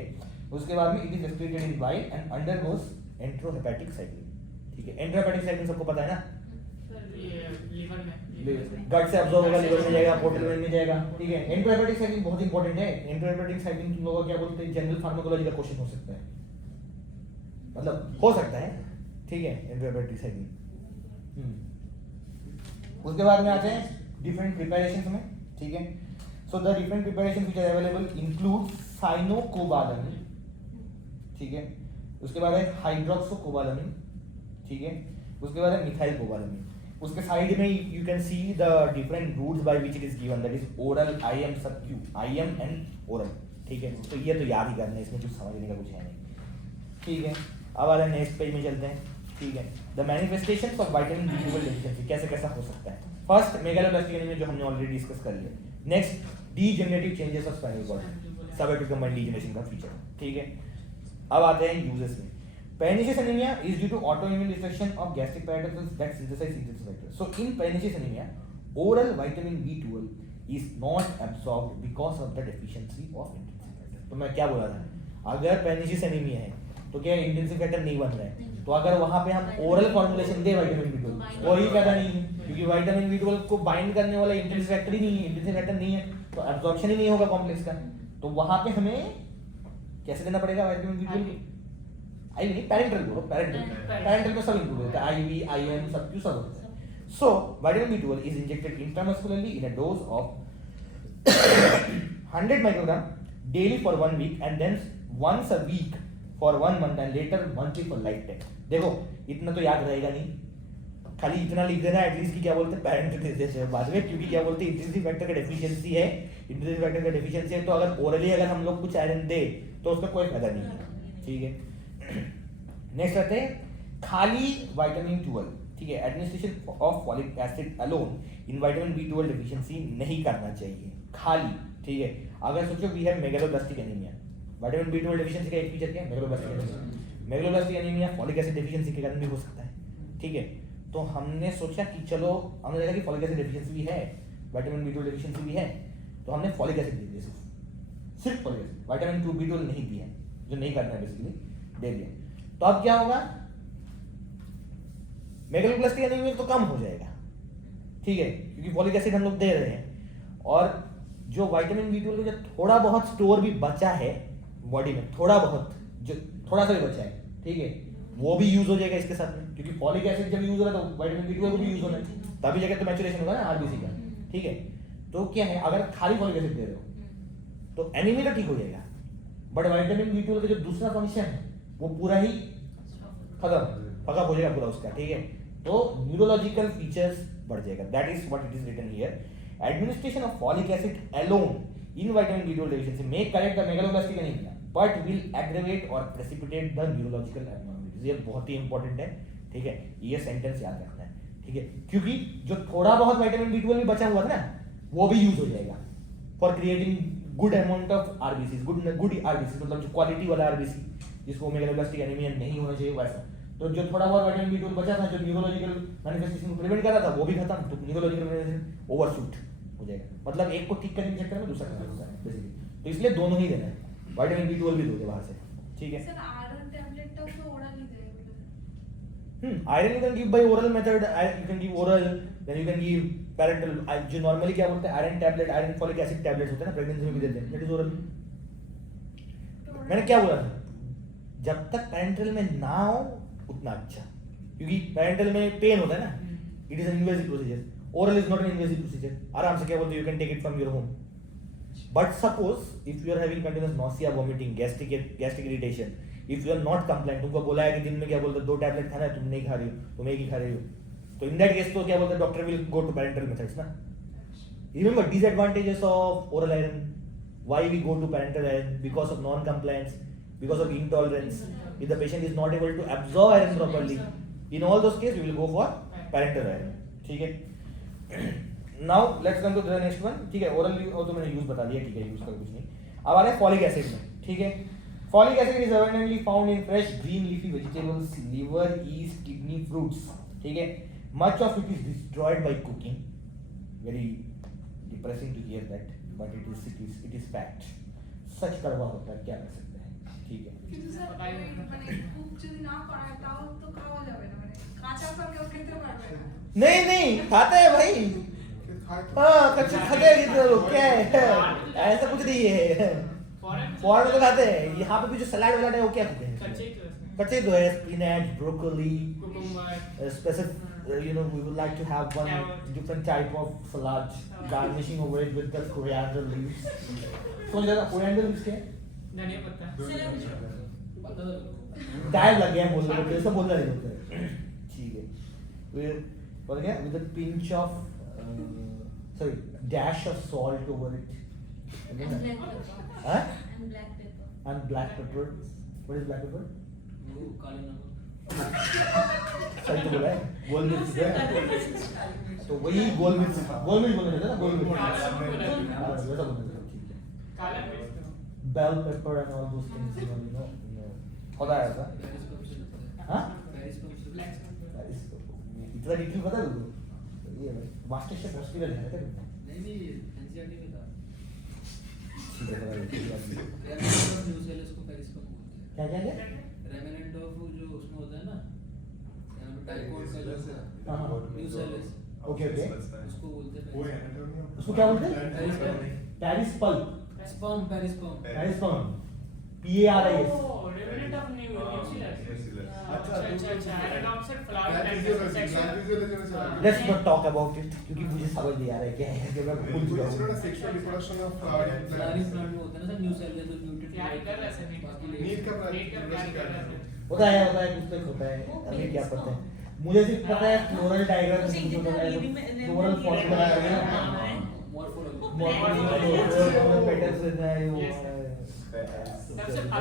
उसके बाद में it is excreted in bile and undergoes enterohepatic cycling ठीक है एंट्रोहेपेटिक साइक्लिंग सबको पता है ना सर ये लीवर में गट से अब्सॉर्ब होगा लीवर में जाएगा पोर्टल में जाएगा ठीक है एंट्रोहेपेटिक साइक्लिंग बहुत इंपॉर्टेंट है एंट्रोहेपेटिक साइक्लिंग तुम लोग क्या बोलते हैं जनरल फार्माकोलॉजी का क्वेश्चन हो सकता है मतलब हो सकता है ठीक है एंट्रोहेपेटिक साइक्लिंग उसके बाद में आते हैं डिफरेंट प्रिपरेशंस में ठीक है so the different preparations which are available include cyanocobalamin ठीक है उसके बाद है हाइड्रोक्सोकोबालामिन ठीक है उसके बाद है मिथाइल कोबालामिन उसके साइड में you can see the different routes by which it is given that is oral IM sub Q IM and oral ठीक है तो ये तो याद ही करना है इसमें कुछ समझने का कुछ है नहीं ठीक है अब आ रहे हैं नेक्स्ट पेज में चलते हैं ठीक है the manifestations of vitamin B12 deficiency कैसे कैसा हो सकता है फर्स्ट मेगालोब्लास्टिक एनीमिया जो हमने ऑलरेडी डिस्कस कर लिया next degenerative changes of spinal cord subacute combined degeneration का फीचर ठीक है अब आते हैं यूजेस में pernicious anemia is due to autoimmune destruction of gastric particles that synthesize intrinsic factors so in pernicious anemia oral vitamin B12 is not absorbed because of the deficiency of intrinsic factor तो मैं क्या बोला था अगर pernicious anemia है तो क्या intrinsic factor नहीं बन रहा है तो अगर वहां पे हम ओरल फॉर्मुलेशन दे विटामिन B12 कोई फायदा नहीं है क्योंकि विटामिन B12 को बाइंड करने वाला इंट्रिंसिक फैक्टर ही नहीं है इंट्रिंसिक फैक्टर नहीं है तो एब्जॉर्प्शन ही नहीं होगा कॉम्प्लेक्स का तो वहां पे हमें कैसे देना पड़ेगा विटामिन B12 आई नहीं पैरेंटल बोलो पैरेंटल में सब इंक्लूड होता है IV IM सब कुछ सब होता है so vitamin B12 is injected intramuscularly in a dose of 100 microgram daily for 1 week and then once a week for 1 month and later monthly for life time देखो इतना तो याद रहेगा नहीं, खाली इतना लिख देना एटलीस्ट कि क्या बोलते हैं पेरेंट बाद में, क्योंकि क्या बोलते हैं इंट्रिंसिक फैक्टर का डेफिशिएंसी है, इंट्रिंसिक फैक्टर का डेफिशिएंसी है तो अगर ओरली अगर हम लोग कुछ आयरन दे तो उसका कोई फायदा नहीं है, ठीक है। नेक्स्ट आते हैं खाली विटामिन 12, ठीक है। Administration of folic acid alone in vitamin B12 deficiency नहीं करना चाहिए खाली, ठीक है। अगर सोचो we have megaloblastic anaemia, vitamin B12 deficiency का एक फीचर क्या है, megaloblastic anaemia. Megaloblastic anaemia folic acid deficiency के कारण भी हो सकता है, ठीक है। तो हमने सोचा कि चलो हमने देखा कि फॉलिक एसिड डेफिशिएंसी भी है, विटामिन B12 डेफिशिएंसी भी है, तो हमने फॉलिक एसिड दे दिया, सिर्फ फॉलिक एसिड, विटामिन B12 नहीं दिया, जो नहीं करना है बेसिकली दे दिया। तो अब क्या होगा, मेगालोब्लास्टिक एनीमिया तो कम हो जाएगा, ठीक है, क्योंकि फॉलिक एसिड हम लोग दे रहे हैं। और जो विटामिन B12 का जो थोड़ा बहुत स्टोर भी बचा है बॉडी में, थोड़ा बहुत जो थोड़ा सा भी बचा है, ठीक है, वो भी यूज हो जाएगा इसके साथ में, क्योंकि फॉलिक एसिड जब यूज हो रहा है तो विटामिन B12 को भी यूज होना है, तभी जाकर तो मैचुरेशन होगा ना आरबीसी का, ठीक है। तो क्या है, अगर खाली फॉलिक एसिड दे रहे हो तो एनीमिया तो ठीक हो जाएगा, बट विटामिन B12 का जो दूसरा फंक्शन है वो पूरा ही खत्म हो जाएगा पूरा उसका, ठीक है। तो न्यूरोलॉजिकल फीचर्स बढ़ जाएगा, that is what it is written here. Administration of folic acid alone in vitamin B12 deficiency may correct the megaloblastic anemia but will aggravate or precipitate the neurological abnormalities। ये बहुत ही important है, ठीक है, ये sentence याद रखना है, ठीक है, क्योंकि जो थोड़ा बहुत विटामिन B12 भी बचा हुआ था ना वो भी यूज हो जाएगा for creating good amount of RBC, good RBC मतलब जो क्वालिटी वाला आरबीसी जिसको मेगालोब्लास्टिक एनीमिया नहीं होना चाहिए वैसा। तो जो थोड़ा बहुत विटामिन B12 बचा था, जो न्यूरोलॉजिकल मैनिफेस्टेशन को प्रिवेंट कर रहा था वो भी खत्म, तो न्यूरोलॉजिकल मैनिफेस्टेशन ओवरशूट हो जाएगा, मतलब एक को ठीक करने के चक्कर में दूसरा खराब होता है बेसिकली। तो इसलिए दोनों ही देना है, विटामिन B12 भी दोगे बाहर से, ठीक है। सर आयरन टैबलेट तो ओरल ही देंगे। Iron you can give by oral method, you can give oral, then you can give parental, जो नॉर्मली क्या बोलते हैं iron tablet, iron folic acid tablets होते हैं ना प्रेगनेंसी में भी देते हैं, दैट इज ओरल। मैंने क्या बोला था, जब तक पैरेंटल में ना हो उतना अच्छा, क्योंकि पैरेंटल में पेन होता है ना, it is an invasive procedure, oral is not an invasive procedure, आराम से क्या बोलते हैं you can take it from your home, but suppose if you are having continuous nausea, vomiting, gastric irritation, if you are not compliant, तुमको बोला है कि दिन में क्या बोलते हैं 2 टैबलेट खाना है, तुम नहीं खा रही हो, तुम एक ही खा रही हो, तो in that case तो क्या बोलते हैं doctor will go to parenteral methods ना। Remember disadvantages of oral iron, why we go to parenteral iron, because of non-compliance, because of intolerance, if the patient is not able to absorb iron properly, in all those cases we will go for parenteral iron, ठीक है। Now let's come to the next one, ठीक है, oral और तो मैंने use बता दिया, ठीक है, यूज का कुछ नहीं। अब आ रहा है फॉलिक एसिड में, ठीक है। Folic acid is abundantly found in fresh green leafy vegetables, liver, yeast, kidney, fruits, ठीक है। Much of it is destroyed by cooking, very depressing to hear that, but it is fact, सच कड़वा होता है, क्या कर सकते हैं, ठीक है। কিন্তু স্যার মানে খুব যদি না করায় তাও তো খাওয়া যাবে না, মানে কাঁচা ফল কেউ খেতে পারবে না। नहीं खाते हैं भाई, हाँ कच्चे खाते हैं कितने लोग, क्या है ऐसा कुछ नहीं है, फॉरेन में तो खाते हैं, यहाँ पे भी जो सलाद वलाड है वो क्या खाते हैं, कच्चे तो है, spinach, broccoli, specific, you know, we would like to have one different type of salad, garnishing over it with the coriander leaves। सोच रहा था coriander leaves क्या है? धनिया पत्ता, टाइम लग गया बोलने में, ऐसा बोलना नहीं होता है, ठीक है। और क्या with a pinch of sorry dash of salt over it, And black pepper. huh? And black pepper. And black pepper, what is black pepper? वो काले नमक, सही तो बोला है, गोल मिर्च है, तो वही गोल मिर्च बोलने देता ना, गोल मिर्च, हाँ वैसा बोलने देता, ठीक है। काला मिर्च, Bell pepper and all those things, you know, होता है ऐसा, हाँ? इतना डिटेल पता है तुमको? ये भाई मास्टर शेफ हॉस्पिटल है क्या तुमने? नहीं एनसीईआरटी में था, ठीक है रेमिनेंट ऑफ न्यू सेल्स को पेरिस्कोप बोलते हैं। क्या रेमिनेंट ऑफ जो उसमें होता है ना, यहाँ पे टाइफॉइड का जो हाँ न्यू सेल्स, ओके उसको बोलते हैं उसको क्या बोलते हैं? Paris pulp, sperm, Paris pulp, PARIS, remnant of new sales. अच्छा, अच्छा, end of flower let's not talk about it, क्योंकि मुझे समझ नहीं आ रहा है क्या है, कि मैं भूल चुका हूँ। Sexual reproduction of flowering flowering plant में होता है ना सर, न्यू सेल है तो न्यूट्रिएंट क्या कर रहा है सर, नीड का नीड का क्या कर रहा है। होता है कुछ तो होता है, अभी क्या पता है मुझे सिर्फ पता है फ्लोरल डायग्राम फ्लोरल फॉर्मूला है ना मॉर्फोलॉजी पैटर्न्स रहता है वो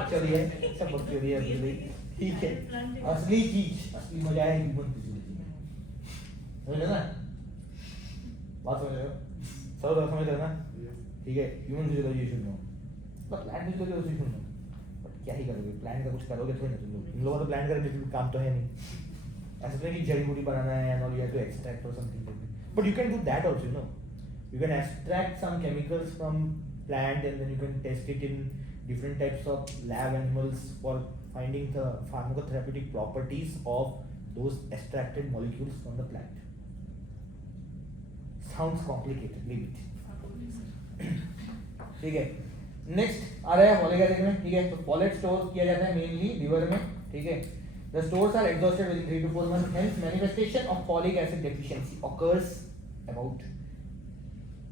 चलिए सब बकचोदी है अभी ठीक है। असली मजा है ह्यूमन फिजियोलॉजी में, समझ ना बात समझ रहे हो, सब समझ रहे हो ना, ठीक है। Human physiology should know, but plant physiology should know, but क्या ही करोगे, प्लान का कुछ करोगे थोड़ी ना तुम लोग तो प्लान करेंगे, काम तो है नहीं, ऐसा तो नहीं कि जड़ी बूटी बनाना है and all, you have to extract और something, but you can do that also, you know, you can extract some chemicals from plant and then you can test it in different types of lab animals for finding the pharmacotherapeutic properties of those extracted molecules from the plant. Sounds complicated, leave it. ठीक है, next आ रहा है folic acid में, ठीक है। तो folate store किया जाता है मेनली लिवर में, ठीक है। The stores are exhausted within 3 to 4 months, hence manifestation of folic acid deficiency occurs about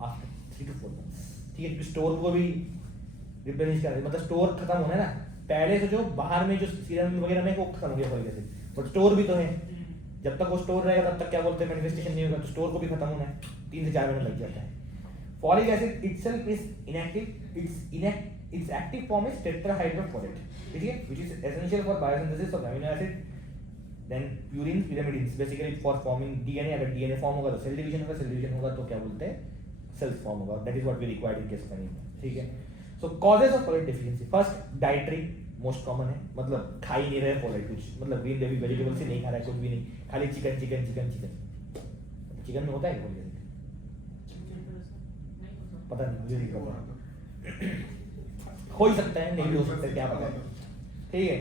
after 3 to 4 months, ठीक है। स्टोर को भी रिप्लेनिश कर दे, मतलब स्टोर खत्म होना है ना, पहले से जो बाहर में जो सीरम वगैरह में वो खत्म हो गया फॉलिक एसिड, बट स्टोर भी तो है, जब तक वो स्टोर रहेगा तब तक क्या बोलते हैं मैनिफेस्टेशन नहीं होगा, तो स्टोर को भी खत्म होना है, 3 से 4 महीने लग जाता है। Folic acid itself is inactive, its active form is tetrahydrofolate, ठीक है, which is essential for biosynthesis of amino acid, then purines, pyrimidines, basically for forming DNA, अगर DNA फॉर्म होगा तो सेल डिवीजन होगा, सेल डिवीजन होगा तो क्या बोलते हैं सेल्स फॉर्म होगा, that is what we required in case of anaemia, ठीक है। So causes of folate deficiency, first dietary most common है, मतलब खा ही नहीं रहे फोलेट कुछ, मतलब ग्रीन लेफी वेजिटेबल्स ही नहीं खा रहा है, कुछ भी नहीं, खाली चिकन में होता है क्या फोलेट, पता नहीं, मुझे नहीं पता, हो ही सकता है, नहीं भी हो सकता है, क्या पता है, ठीक है।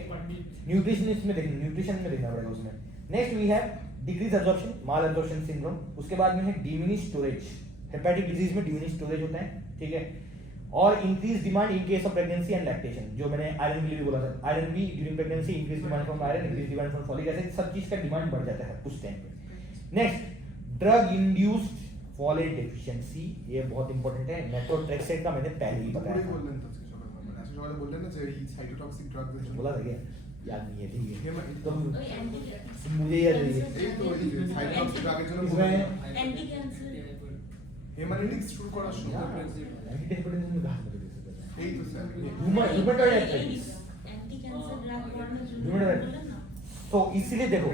न्यूट्रिशन में देखना पड़ेगा उसमें। Next we have decrease absorption, malabsorption syndrome, उसके बाद में है डिमिनिश स्टोरेज, हेपेटिक डिजीज में डिमिनिश स्टोरेज होता है, ठीक है। और increase demand in case of pregnancy and lactation, जो मैंने आयरन के लिए भी बोला था, आयरन भी during pregnancy, increase demand from iron, increase demand from folic acid, सब चीज का डिमांड बढ़ जाता है उस टाइम पे। Next drug induced folate deficiency, ये बहुत इंपॉर्टेंट है, मेथोट्रेक्सेट का मैंने पहले ही बताया था, बोला था क्या, याद नहीं है, ठीक है, तो मुझे याद नहीं है, एंटी कैंसर हेमानिटिक्स शुरू করার সময় एंटीडायबिटिज्म में कहां से देख सकते हैं, এই তো sir rheumatoid arthritis, anti cancer drug rheumatoid. तो इसीलिए देखो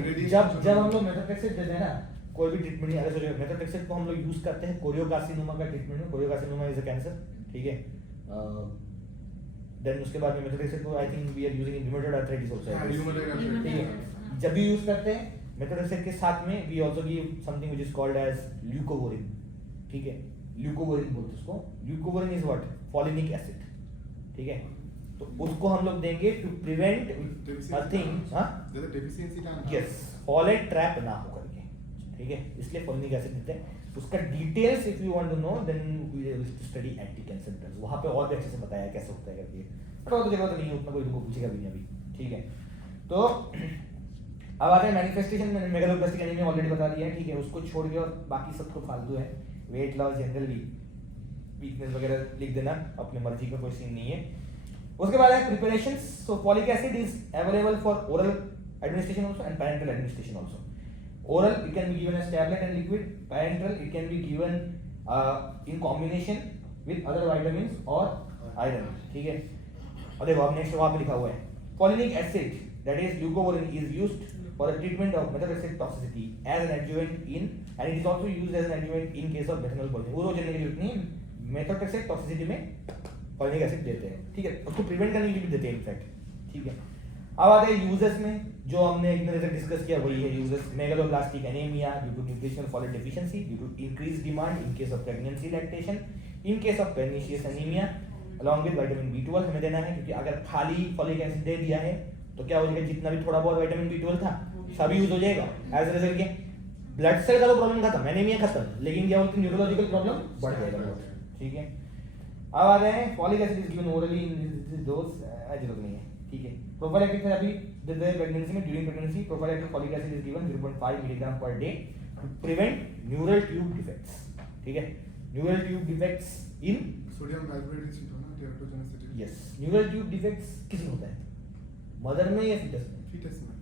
जब हम लोग मेथोट्रेक्सेट देते हैं ना, कोई भी ट्रीटमेंट नहीं, अगर सोचो मेथोट्रेक्सेट को हम लोग यूज करते हैं कोरियोकार्सिनोमा का ट्रीटमेंट में, कोरियोकार्सिनोमा इज अ कैंसर, ठीक है। देन उसके बाद में मेथोट्रेक्सेट को I think we are using in rheumatoid arthritis also, ठीक है। जब भी यूज करते हैं मेथोट्रेक्सेट के साथ में we also give something which is called as leucovorin, ठीक है, ल्यूकोवोरिन बोलते हैं उसको, leucovorin is what, folinic acid, ठीक है। तो उसको हम लोग देंगे टू प्रिवेंट नथिंग, हां जैसे डेफिशिएंसी का, यस, फॉलेट ट्रैप ना हो करके, ठीक है, इसलिए फॉलिनिक एसिड देते हैं। उसका details if you want to know then we will study anti cancer drugs, वहां पे और भी अच्छे से बताया है कैसे होता है करके, बट वो तो जरूरत नहीं है उतना, कोई तुमको पूछेगा भी नहीं अभी, ठीक है। तो अब आते हैं मैनिफेस्टेशन, मैंने मेगालोब्लास्टिक एनीमिया ऑलरेडी बता दिया है, ठीक है, उसको छोड़ के और बाकी सब तो फालतू है, वेट लॉस, जनरल वीकनेस वगैरह लिख देना, अपनी मर्जी का कोई सीन नहीं है। उसके बाद है preparations, so folic acid is available for oral administration also and parenteral administration also. Oral it can be given as tablet and liquid, parenteral it can be given in combination with other vitamins और iron, ठीक है। और देखो अब next वहां पे लिखा हुआ है folic acid that is leucovorin is used for the treatment of methotrexate toxicity as an adjuvant in, and it is also used as an adjuvant in case of methanol poisoning, वो जानने की जरूरत नहीं, methotrexate toxicity में folic acid देते हैं, ठीक है, उसको प्रिवेंट करने के लिए भी देते हैं इनफैक्ट, ठीक है। अब आते हैं यूजेस में, जो हमने इतने देर डिस्कस किया वही है uses, megaloblastic anaemia due to nutritional folate deficiency, due to increase demand in case of pregnancy lactation, in case of pernicious anaemia along with vitamin B12 हमें देना है, क्योंकि अगर खाली फॉलिक एसिड दे दिया है तो क्या हो जाएगा, जितना भी थोड़ा बहुत विटामिन B12 था सब यूज हो जाएगा, एज रिजल्ट के ब्लड सेल का तो प्रॉब्लम खत्म, एनीमिया खत्म, लेकिन क्या बोलते हैं न्यूरोलॉजिकल प्रॉब्लम बढ़ जाएगा बहुत, ठीक है। अब आ रहे हैं folic acid is given orally in dose, जरूरत नहीं है, ठीक है। प्रोफाइलैक्टिक थेरेपी देते हैं प्रेगनेंसी में, during pregnancy prophylactic folic acid is given 0.5 milligram per day to prevent neural tube defects, ठीक है, neural tube defects in sodium vibrating seat होना teratogenicity, yes, neural tube defects किसमें होता है, मदर में या फीटस में, fetus में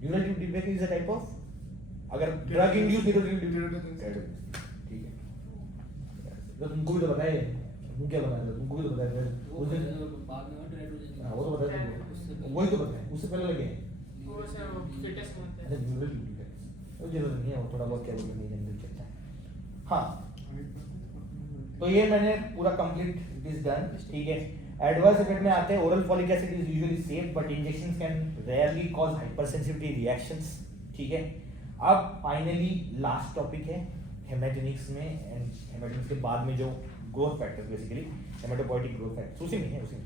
neural tube defect is a type of, अगर ड्रग इंड्यूस न्यूरोट्यूब डिफेक्ट, ठीक है। तो तुमको भी तो पता है, तुम क्या बता रहे हो, तुमको भी तो पता है वो उस दिन, बाद में ट्रेड हो जाएंगे। हाँ वो तो पता है तुमको, वही तो पता है, उससे पहले लगे हैं। वो सर वो फिटनेस में होता अच्छा है। न्यूरोट्यूब डिफेक्ट वो जरूरत नहीं है, वो थोड़ा बहुत क्या बोलते हैं जनरल चलता है। हाँ तो ये मैंने पूरा कंप्लीट इट इज डन, ठीक है। एडवर्स इफेक्ट में आते हैं, oral folic acid is usually safe but injections can rarely cause hypersensitivity reactions, ठीक है। अब फाइनली लास्ट टॉपिक है हेमेटोनिक्स में, एंड हेमेटोनिक्स के बाद में जो growth factors, basically haematopoietic growth factors उसी में है, उसी में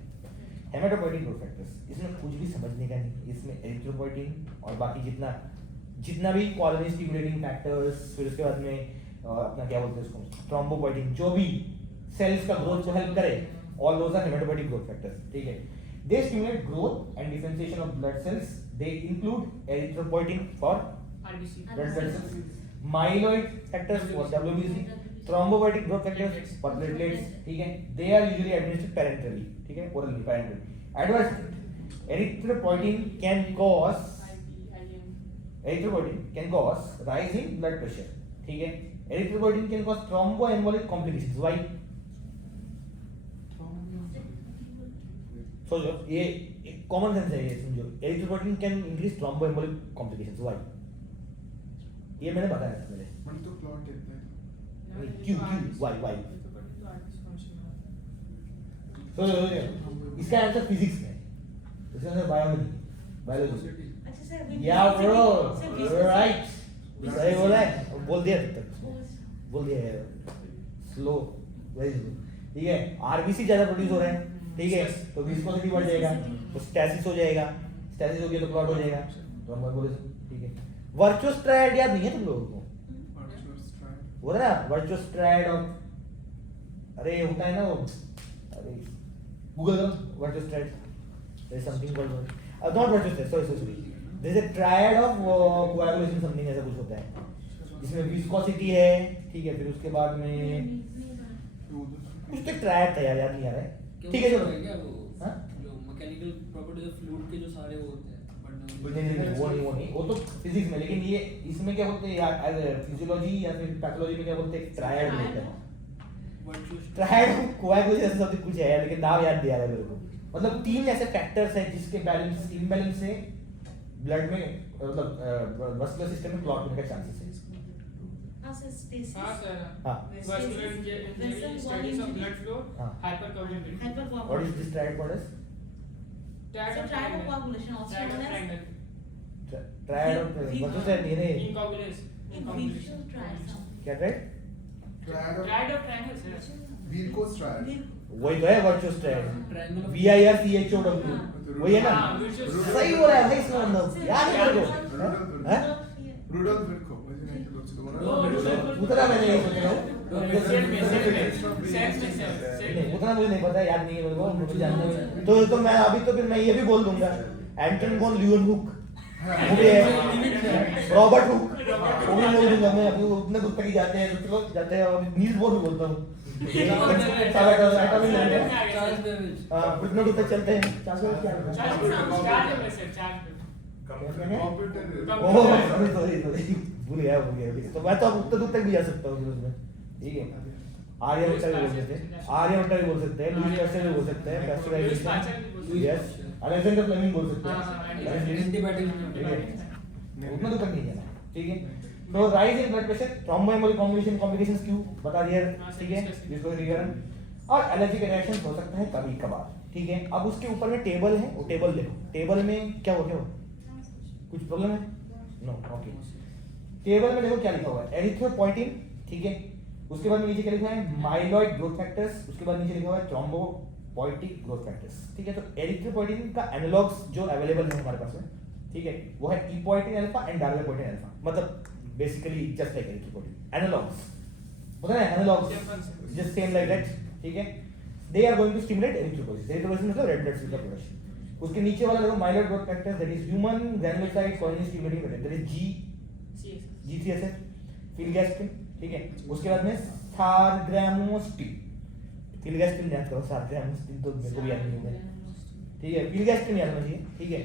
हेमेटोपोइटिक ग्रोथ फैक्टर्स। इसमें कुछ भी समझने का नहीं, इसमें एरिथ्रोपोइटिन और बाकी जितना भी कॉलोनी स्टिमुलेटिंग फैक्टर्स, फिर उसके बाद में अपना क्या बोलते हैं उसको, थ्रोम्बोपोइटिन, जो भी सेल्स का ग्रोथ को हेल्प करे, all those are haematopoietic growth factors, ठीक है। They stimulate growth and differentiation of blood cells, they include erythropoietin for RBC blood cells, myeloid factors for WBC, thrombopoietic growth factors for platelets, ठीक है। They are usually administered parenterally, ठीक है, orally parenterally. Adverse effect, erythropoietin can cause rise in blood pressure, ठीक है। Erythropoietin can cause thromboembolic complications. Why? सोचो, ये common sense है, ये समझो। Erythropoietin can increase thromboembolic complications. Why? ये मैंने बताया था पहले। मतलब तो क्लॉट कहते हैं क्यों वाई तो इसका आंसर फिजिक्स में, इसका आंसर बायोलॉजी। अच्छा सर या ब्रो राइट, सही बोला है, बोल दिया तब तक, बोल दिया है, स्लो, वेरी स्लो, ठीक है। आरबीसी ज्यादा प्रोड्यूस हो रहा है, ठीक है, तो विस्कोसिटी बढ़ जाएगा, तो स्टैसिस हो जाएगा, स्टैसिस हो गया तो क्लॉट हो जाएगा, तो हम बोले, ठीक है। वर्चुअस ट्रायड याद नहीं है तुम लोगों को, बोल रहे ना वर्चुअस ट्रायड ऑफ, अरे होता है ना वो, अरे गूगल करो virtuous triad, there is something called not virtuous triad, sorry there is a triad of coagulation something, ऐसा कुछ होता है जिसमें विस्कोसिटी है, ठीक है, फिर उसके बाद में कुछ तो ट्रायड था यार, याद नहीं आ रहा है, ठीक है। चलो क्या वो हाँ? जो मैकेनिकल प्रॉपर्टीज ऑफ फ्लूइड के जो सारे वो होते हैं, नहीं, वो तो फिजिक्स में, लेकिन ये इसमें क्या बोलते हैं यार, फिजियोलॉजी या फिर पैथोलॉजी में क्या बोलते हैं, ट्रायड बोलते हैं। ट्रायड कोएगुलेशन ऐसा सब कुछ है, लेकिन नाम याद नहीं आ रहा है मेरे को। मतलब 3 ऐसे फैक्टर्स हैं जिसके बैलेंस इम्बैलेंस से ब्लड में, मतलब मस्कुलर सिस्टम में क्लॉट होने का चांसेस है। हाँ सर स्टेसिस, हाँ सर हाँ। vascular injury, studies of blood flow, हाँ। hypercoagulability. What is this triad called as? So triad of coagulation also Triad of known as triangle. Triad of what was that? नहीं Incoagulation. visual triad. क्या triad? Triad of triangle sir. Vircho's triad. वही तो है virtuous triad, triangle VIRCHOW, वही है ना? हाँ, virtuous सही बोला है भाई, इसका मतलब याद है मेरे को, हैं? Rudolf Virchow, वही नहीं तो लोग उतना मैंने नहीं सोचा हूँ, नहीं उतना मुझे नहीं पता, याद नहीं है मेरे को, मुझे जानना है तो मैं अभी तो फिर मैं ये भी बोल दूंगा, एंटन वॉन ल्यूएनहुक वो भी है, रॉबर्ट हुक वो भी बोल दूंगा मैं, अभी उतने दूर तक ही जाते हैं, चलो जाते हैं, अभी नील्स बोर भी बोलता हूँ, चार्ल्स बेबेज, हाँ उतने दूर तक चलते हैं, चार्ल्स बेबेज क्या है? ओह सॉरी भूल गया, तो मैं तो अब उतने दूर तक भी जा सकता हूँ फिर उसमें, ठीक है। आर्यभट्ट भी बोल सकते हैं, आर्यभट्ट भी बोल सकते हैं, लुईस पास्चर भी बोल सकते हैं, पैस्चराइजेशन, यस, अलेक्जेंडर फ्लेमिंग बोल सकते हैं, एंटीबायोटिक, ठीक है, उतना दूर तक नहीं जाना, ठीक है। तो rise in blood pressure, thromboembolic complications क्यों बता दिया, ठीक है, विस्कोसिटीकरण और एलर्जिक रिएक्शन हो सकता है कभी कभार, ठीक है। अब उसके ऊपर में टेबल है, वो टेबल देखो, टेबल में क्या हो गया, कुछ प्रॉब्लम है, नो, ओके। टेबल में देखो क्या लिखा हुआ है, एरिथ्रोपोइटिन, ठीक है, उसके बाद नीचे क्या लिखा है, माइलॉइड ग्रोथ फैक्टर्स, उसके बाद नीचे लिखा हुआ है थ्रोम्बोपोइटिक ग्रोथ फैक्टर्स, ठीक है। तो एरिथ्रोपोइटिन का एनालॉग्स जो अवेलेबल है हमारे पास में, ठीक है, वो है epoetin alfa and darbepoetin alfa, मतलब basically just like erythropoietin analogs, पता है analogs just same like that, ठीक है। They are going to stimulate erythropoiesis, erythropoiesis मतलब रेड ब्लड सेल का प्रोडक्शन। उसके नीचे वाला देखो myeloid growth factor, that is human granulocyte colony stimulating factor, that is GCSF, filgrastim, ठीक है। उसके बाद में सारग्रामोस्टिन, फिलगैस्टिन याद करो, सारग्रामोस्टिन तो मेरे को भी याद नहीं होगा, ठीक है, फिलगैस्टिन याद होना चाहिए, ठीक है।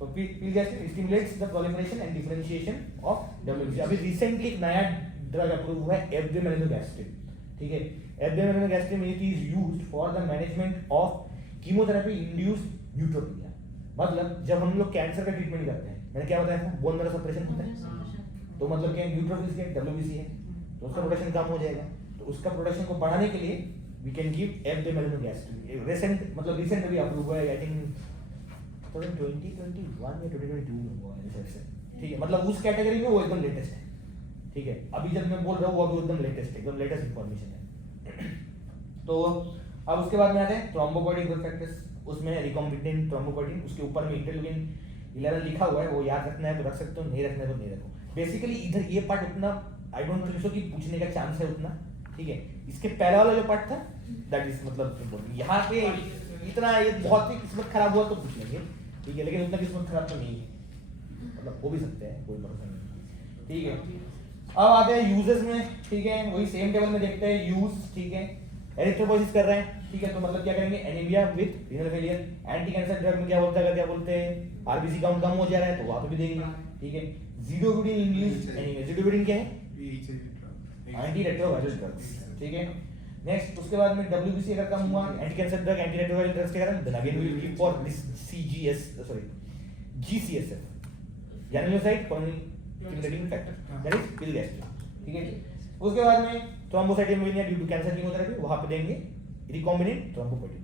तो filgrastim stimulates the proliferation and differentiation of WBC। अभी रिसेंटली एक नया ड्रग अप्रूव हुआ है एब्डेमेनोगैस्ट्रिन, ठीक है। एब्डेमेनोगैस्ट्रिन is used for the management of chemotherapy induced neutropenia. मतलब जब हम लोग कैंसर का ट्रीटमेंट करते हैं, मैंने क्या बताया था, बोन मैरो सप्रेशन होता है, तो मतलब क्या न्यूट्रोफिल्स के WBC है, तो उसका प्रोडक्शन कम हो जाएगा। तो उसका प्रोडक्शन को बढ़ाने के लिए वी कैन गिव एब्डेमेनोगैस्ट्रिन। रिसेंट अभी अप्रूव हुआ है, आई थिंक 2021 या 2022 में हुआ है ऐसे, ठीक है। मतलब उस कैटेगरी में वो एकदम लेटेस्ट है, ठीक है। अभी जब मैं बोल रहा हूँ वो अभी एकदम लेटेस्ट है, एकदम लेटेस्ट इंफॉर्मेशन है। तो अब उसके बाद में आते हैं थ्रोम्बोपोएटिक ग्रोथ फैक्टर्स। उसमें रिकॉम्बिनेंट थ्रोम्बोपोएटिन, उसके ऊपर में इंटरल्यूकिन 11 लिखा हुआ है, वो याद रखना है तो रख सकते हो, नहीं रखना है तो नहीं रखो। बेसिकली इधर ये पार्ट उतना आई डोंट थिंक सो कि पूछने का चांस है उतना, ठीक है। इसके पहले वाला जो पार्ट था दैट इज मतलब इम्पोर्टेंट। यहाँ पे इतना ये बहुत ही किस्मत खराब हुआ तो पूछ लेंगे, ठीक है, लेकिन उतना किस्मत खराब तो नहीं है, मतलब हो भी सकते हैं, कोई भरोसा नहीं, ठीक है। अब आते हैं यूजेस में, ठीक है, वही सेम टेबल में देखते हैं यूज, ठीक है। एरिथ्रोपोइसिस कर रहे हैं, ठीक है, तो मतलब क्या करेंगे, anaemia with renal failure. Anti cancer drug में क्या होता है, क्या बोलते हैं, आरबीसी काउंट कम हो जा रहा है तो वहां पे भी देंगे, ठीक है। ज़िडोविडिन इंड्यूस्ड एनीमिया, ज़िडोविडिन क्या है, एंटी रेट्रोवायरल ड्रग्स, ठीक है। नेक्स्ट उसके बाद में WBC अगर कम हुआ, anti cancer drug, anti retroviral drugs के कारण, then again we will give for this GCSF, granulocyte colony stimulating factor, that is filgrastim, ठीक है। उसके बाद में thrombocytopenia due to cancer chemotherapy, वहां पे देंगे रिकॉम्बिनेंट थ्रोम्बोपोएटिन,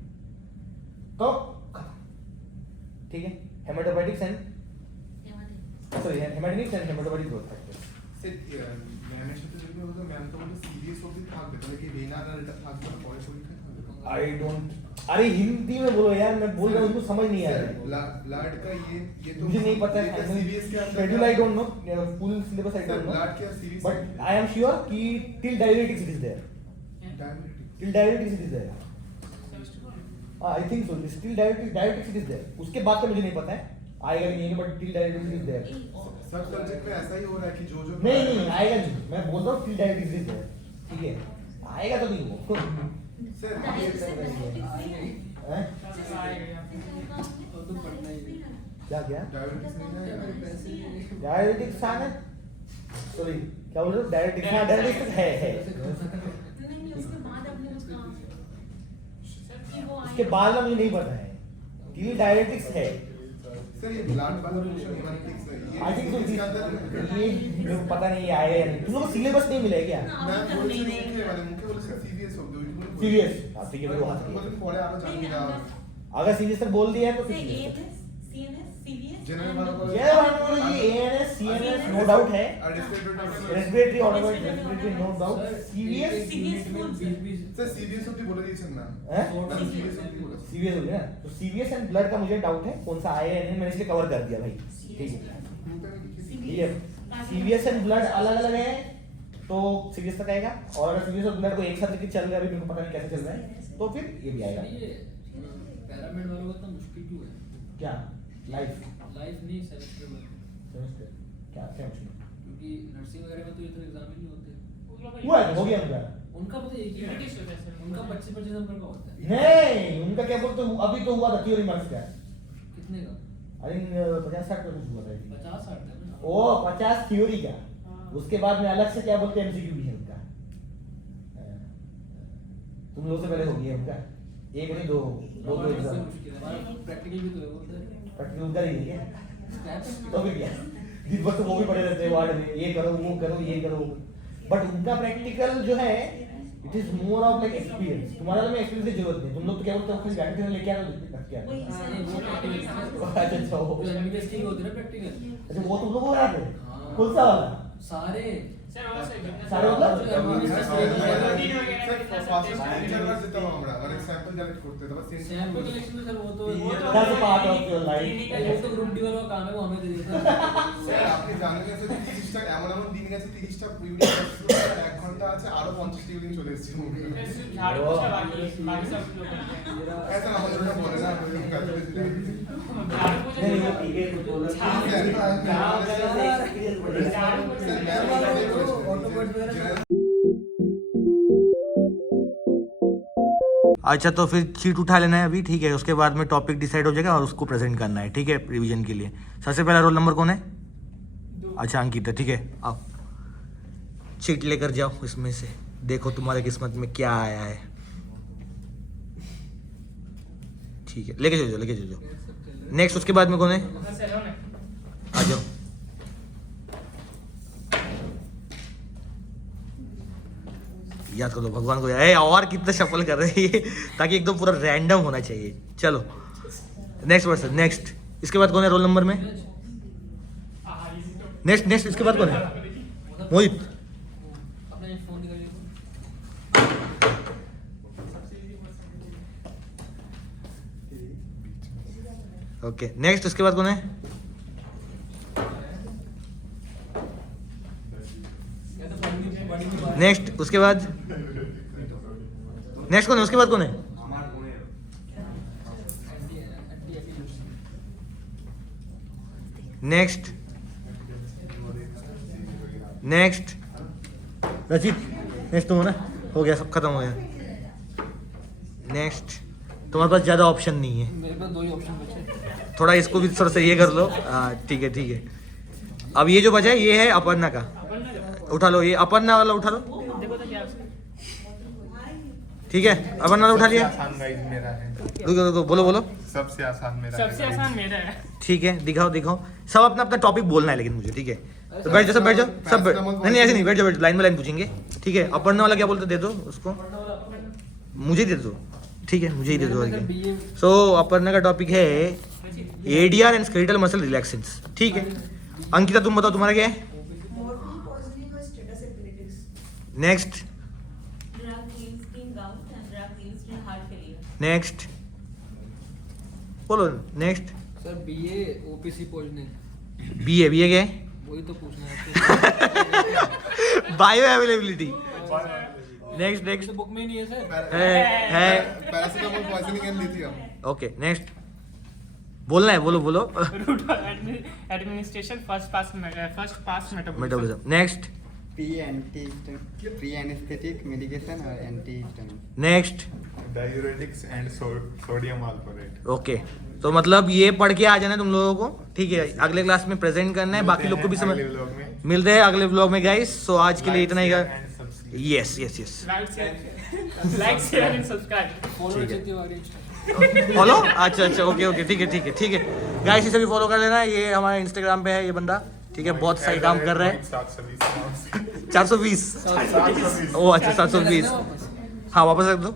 तो ठीक है। Haematopoietics and haematinics and haematopoietic growth factors. ম্যামের সাথে যদি বলতো ম্যাম তো বলতো সিরিয়াস অবধি থাকবে, তাহলে কি রেনার আর এটা থাকবে না, পরে পরীক্ষায় থাকবে? आई डोंट, अरे हिंदी में बोलो यार, मैं बोल रहा हूँ, उनको समझ नहीं आ रहा है। ब्लड का ये तो मुझे नहीं पता है, सीरीज के अंदर schedule I don't know, full syllabus I don't know, blood के series but I am sure कि till diabetics it is there, till diabetics it is there, I think so, till diabetics it is there. उसके बाद तो मुझे नहीं पता है आएगा कि नहीं, but till diabetics it is there. सब सब्जेक्ट में ऐसा ही हो रहा है कि जो नहीं आएगा नहीं, मैं बोल रहा हूँ टिल डायबिटिक्स इज देयर, ठीक है, आएगा तो नहीं वो सर तो पढ़ना ही है। क्या क्या डायबिटीज नहीं है, डायबिटिक्स आना, सॉरी क्या बोल रहे हो, डायबिटिक्स, हाँ डायबिटिक्स है नहीं उसके बाद अपने उसका कि वो उसके बाद में मुझे नहीं पता है, टिल डायबिटिक्स है। सर ये ब्लड वाला पोर्शन हेमाटिक्स है, ये आई थिंक तो इसके अंदर ये मेरे को पता नहीं आएगा या नहीं, तुम लोग को सिलेबस नहीं मिला है क्या, मैं बोलছি মুখে মানে মুখে বলেছে সিরিয়াস হবে ওইটুকু सीरियस, हाँ ठीक है, मेरे को हाथ किया। বলেন পরে আরো জানি না अगर सीरियस तक बोल दिया है तो से फिर ANS CNS CVS जनरल वाला बोला ये भाई ये ANS CNS नो डाउट है, और respiratory respiratory automatic respiratory no doubt, serious sir serious होती बोले দিয়েছেন না हैं, सीरियस होती बोला सीरियस हो गया ना, तो सीरियस एंड ब्लड का मुझे डाउट है कौन सा आया है नहीं, मैंने इसलिए कवर कर दिया भाई, ठीक है। ये सीरियस एंड ब्लड अलग अलग है, तो सीरियस तक आएगा, और अगर सीरियस और ब्लड को एक साथ लेके चल रहा है, अभी मेरे को पता नहीं कैसे चल रहा है, तो फिर ये भी आएगा। ये पैरामेड वालों का इतना मुश्किल क्यों है? क्या लाइफ लाइफ नहीं, सेमेस्टर में, सेमेस्टर क्या क्या मुश्किल क्योंकि नर्सिंग वगैरह में तो ये तो एग्जाम ही नहीं होते। हुआ है, हो गया उनका, उनका पता है एक ही Unity होता है सर। उनका 25% नंबर का होता है। नहीं उनका क्या बोलते हैं, अभी तो हुआ था थ्योरी मार्क्स का, कितने का? आई थिंक 50-60 का कुछ हुआ था, 50-60 का ना? ओ 50 थ्योरी का, उसके बाद में अलग से क्या बोलते हैं एमसीक्यू भी है उनका, तुम लोग से पहले हो गया उनका, एक नहीं दो दो इससे एग्जाम, मुश्किल है। हमारा प्रैक्टिकल भी तो है बोलते हैं। प्रैक्टिकल उनका नहीं है क्या, स्टैटिस्टिक्स तो फिर क्या दिन भर तो वो भी पड़े रहते हैं वार्ड में, ये करो वो करो ये करो, बट उनका प्रैक्टिकल जो है it is more of like experience, तुम्हारा में एक्सपीरियंस की जरूरत नहीं, तुम लोग तो क्या बोलते हो फिर बैठे लेके आ रहे क्या, वही नहीं, वो practical अच्छा अच्छा वो जो एमबीबीएस की होती है ना प्रैक्टिकल, अच्छा वो तुम लोग हो रहा है हाँ। कौन सा वाला, सारे सर वो सर सारे मतलब আমরা মানে স্যাম্পল কালেক্ট করতে তারপর सैंपल कलेक्शन में सर वो तो That's a part of your life. वो तो ग्रुप डी वालों का काम है, वो हमें दे देते हैं। স্যার আপনি জানেন যে 30টা এমন এমন দিন গেছে 30টা ইউনিট 1 ঘন্টা আছে আরো 50 টা ইউনিট চলে এসেছে झाड़ू पोछा बाकी सब लोग करते हैं। ऐसा আমাদের ওটা বলে না আমাদের কাছে झाड़ू पोछा नहीं वो ठीक है कुछ बोलो झाड़ू पोछा अच्छा तो फिर शीट उठा लेना है अभी, ठीक है। उसके बाद में टॉपिक डिसाइड हो जाएगा और उसको प्रेजेंट करना है, ठीक है, रिवीजन के लिए। सबसे पहला रोल नंबर कौन है? अच्छा अंकित है, ठीक है। आओ शीट लेकर जाओ, इसमें से देखो तुम्हारे किस्मत में क्या आया है। ठीक है, लेके चलो जाओ, लेके चलो जाओ। नेक्स्ट उसके बाद में कौन है? आ जाओ। याद कर दो भगवान को, यार और कितना सफल कर रहे हैं ताकि एकदम पूरा रैंडम होना चाहिए। चलो नेक्स्ट पर्सन, नेक्स्ट। इसके बाद कौन है रोल नंबर में? नेक्स्ट नेक्स्ट इसके बाद कौन है? मोहित। अपना फोन निकालिए। ओके नेक्स्ट उसके बाद कौन है? नेक्स्ट उसके बाद नेक्स्ट कौन है? उसके बाद कौन है? नेक्स्ट नेक्स्ट रचित, नेक्स्ट तुम हो ना? हो गया, सब खत्म हो गया। नेक्स्ट तुम्हारे पास ज़्यादा ऑप्शन नहीं है, मेरे पास 2 ही ऑप्शन बचे। थोड़ा इसको भी थोड़ा सा ये कर लो। हाँ ठीक है ठीक है। अब ये जो बचा है ये है अपर्णा का, उठा लो, ये अपर्णा वाला उठा लो, देखो तो क्या ठीक है। अपर्णा वाला उठा लिया। आसान गाइस मेरा है, रुको रुको, बोलो बोलो। सबसे आसान मेरा सबसे है guys। आसान मेरा है। ठीक है दिखाओ दिखाओ, सब अपना अपना टॉपिक बोलना है लेकिन मुझे, ठीक है। तो बैठ जाओ, सब बैठ जाओ, सब बैठ, नहीं ऐसे नहीं, बैठ जाओ, लाइन में लाइन पूछेंगे, ठीक है। अपर्णा वाला क्या बोलते दे दो उसको, मुझे दे दो, ठीक है, मुझे ही दे दो। सो अपर्णा का टॉपिक है ADR and skeletal muscle relaxants, ठीक है। अंकिता तुम बताओ तुम्हारा क्या है? Next Drug used in gout and drug used in heart failure. Next बोलो next. Sir BA OPC poisoning, B A क्या है? वही तो पूछना है। Bioavailability. नेक्स्ट नेक्स्ट तो बुक में ही नहीं है सर। है paracetamol poisoning and lithium. Okay next बोलना है, बोलो बोलो। Route administration first pass metabolism. Next pre anaesthetic medication और anti histamine. Next diuretics and sodium अल्कोरेट। ओके तो मतलब ये पढ़ के आ जाना है तुम लोगों को, ठीक है। अगले क्लास में प्रेजेंट करना है, बाकी लोग को भी समझ। अगले व्लॉग में मिलते हैं अगले व्लॉग में गाइस। सो आज के लिए इतना ही। Yes yes yes like share and subscribe. Follow Tiwari. Follow, अच्छा अच्छा ओके ओके ठीक है ठीक है ठीक है गाइस, इसे भी फॉलो कर लेना। ये हमारे इंस्टाग्राम पे है ये बंदा, ठीक है, बहुत सही काम कर रहा है। 720 420 ओ अच्छा 720। हाँ वापस रख दो।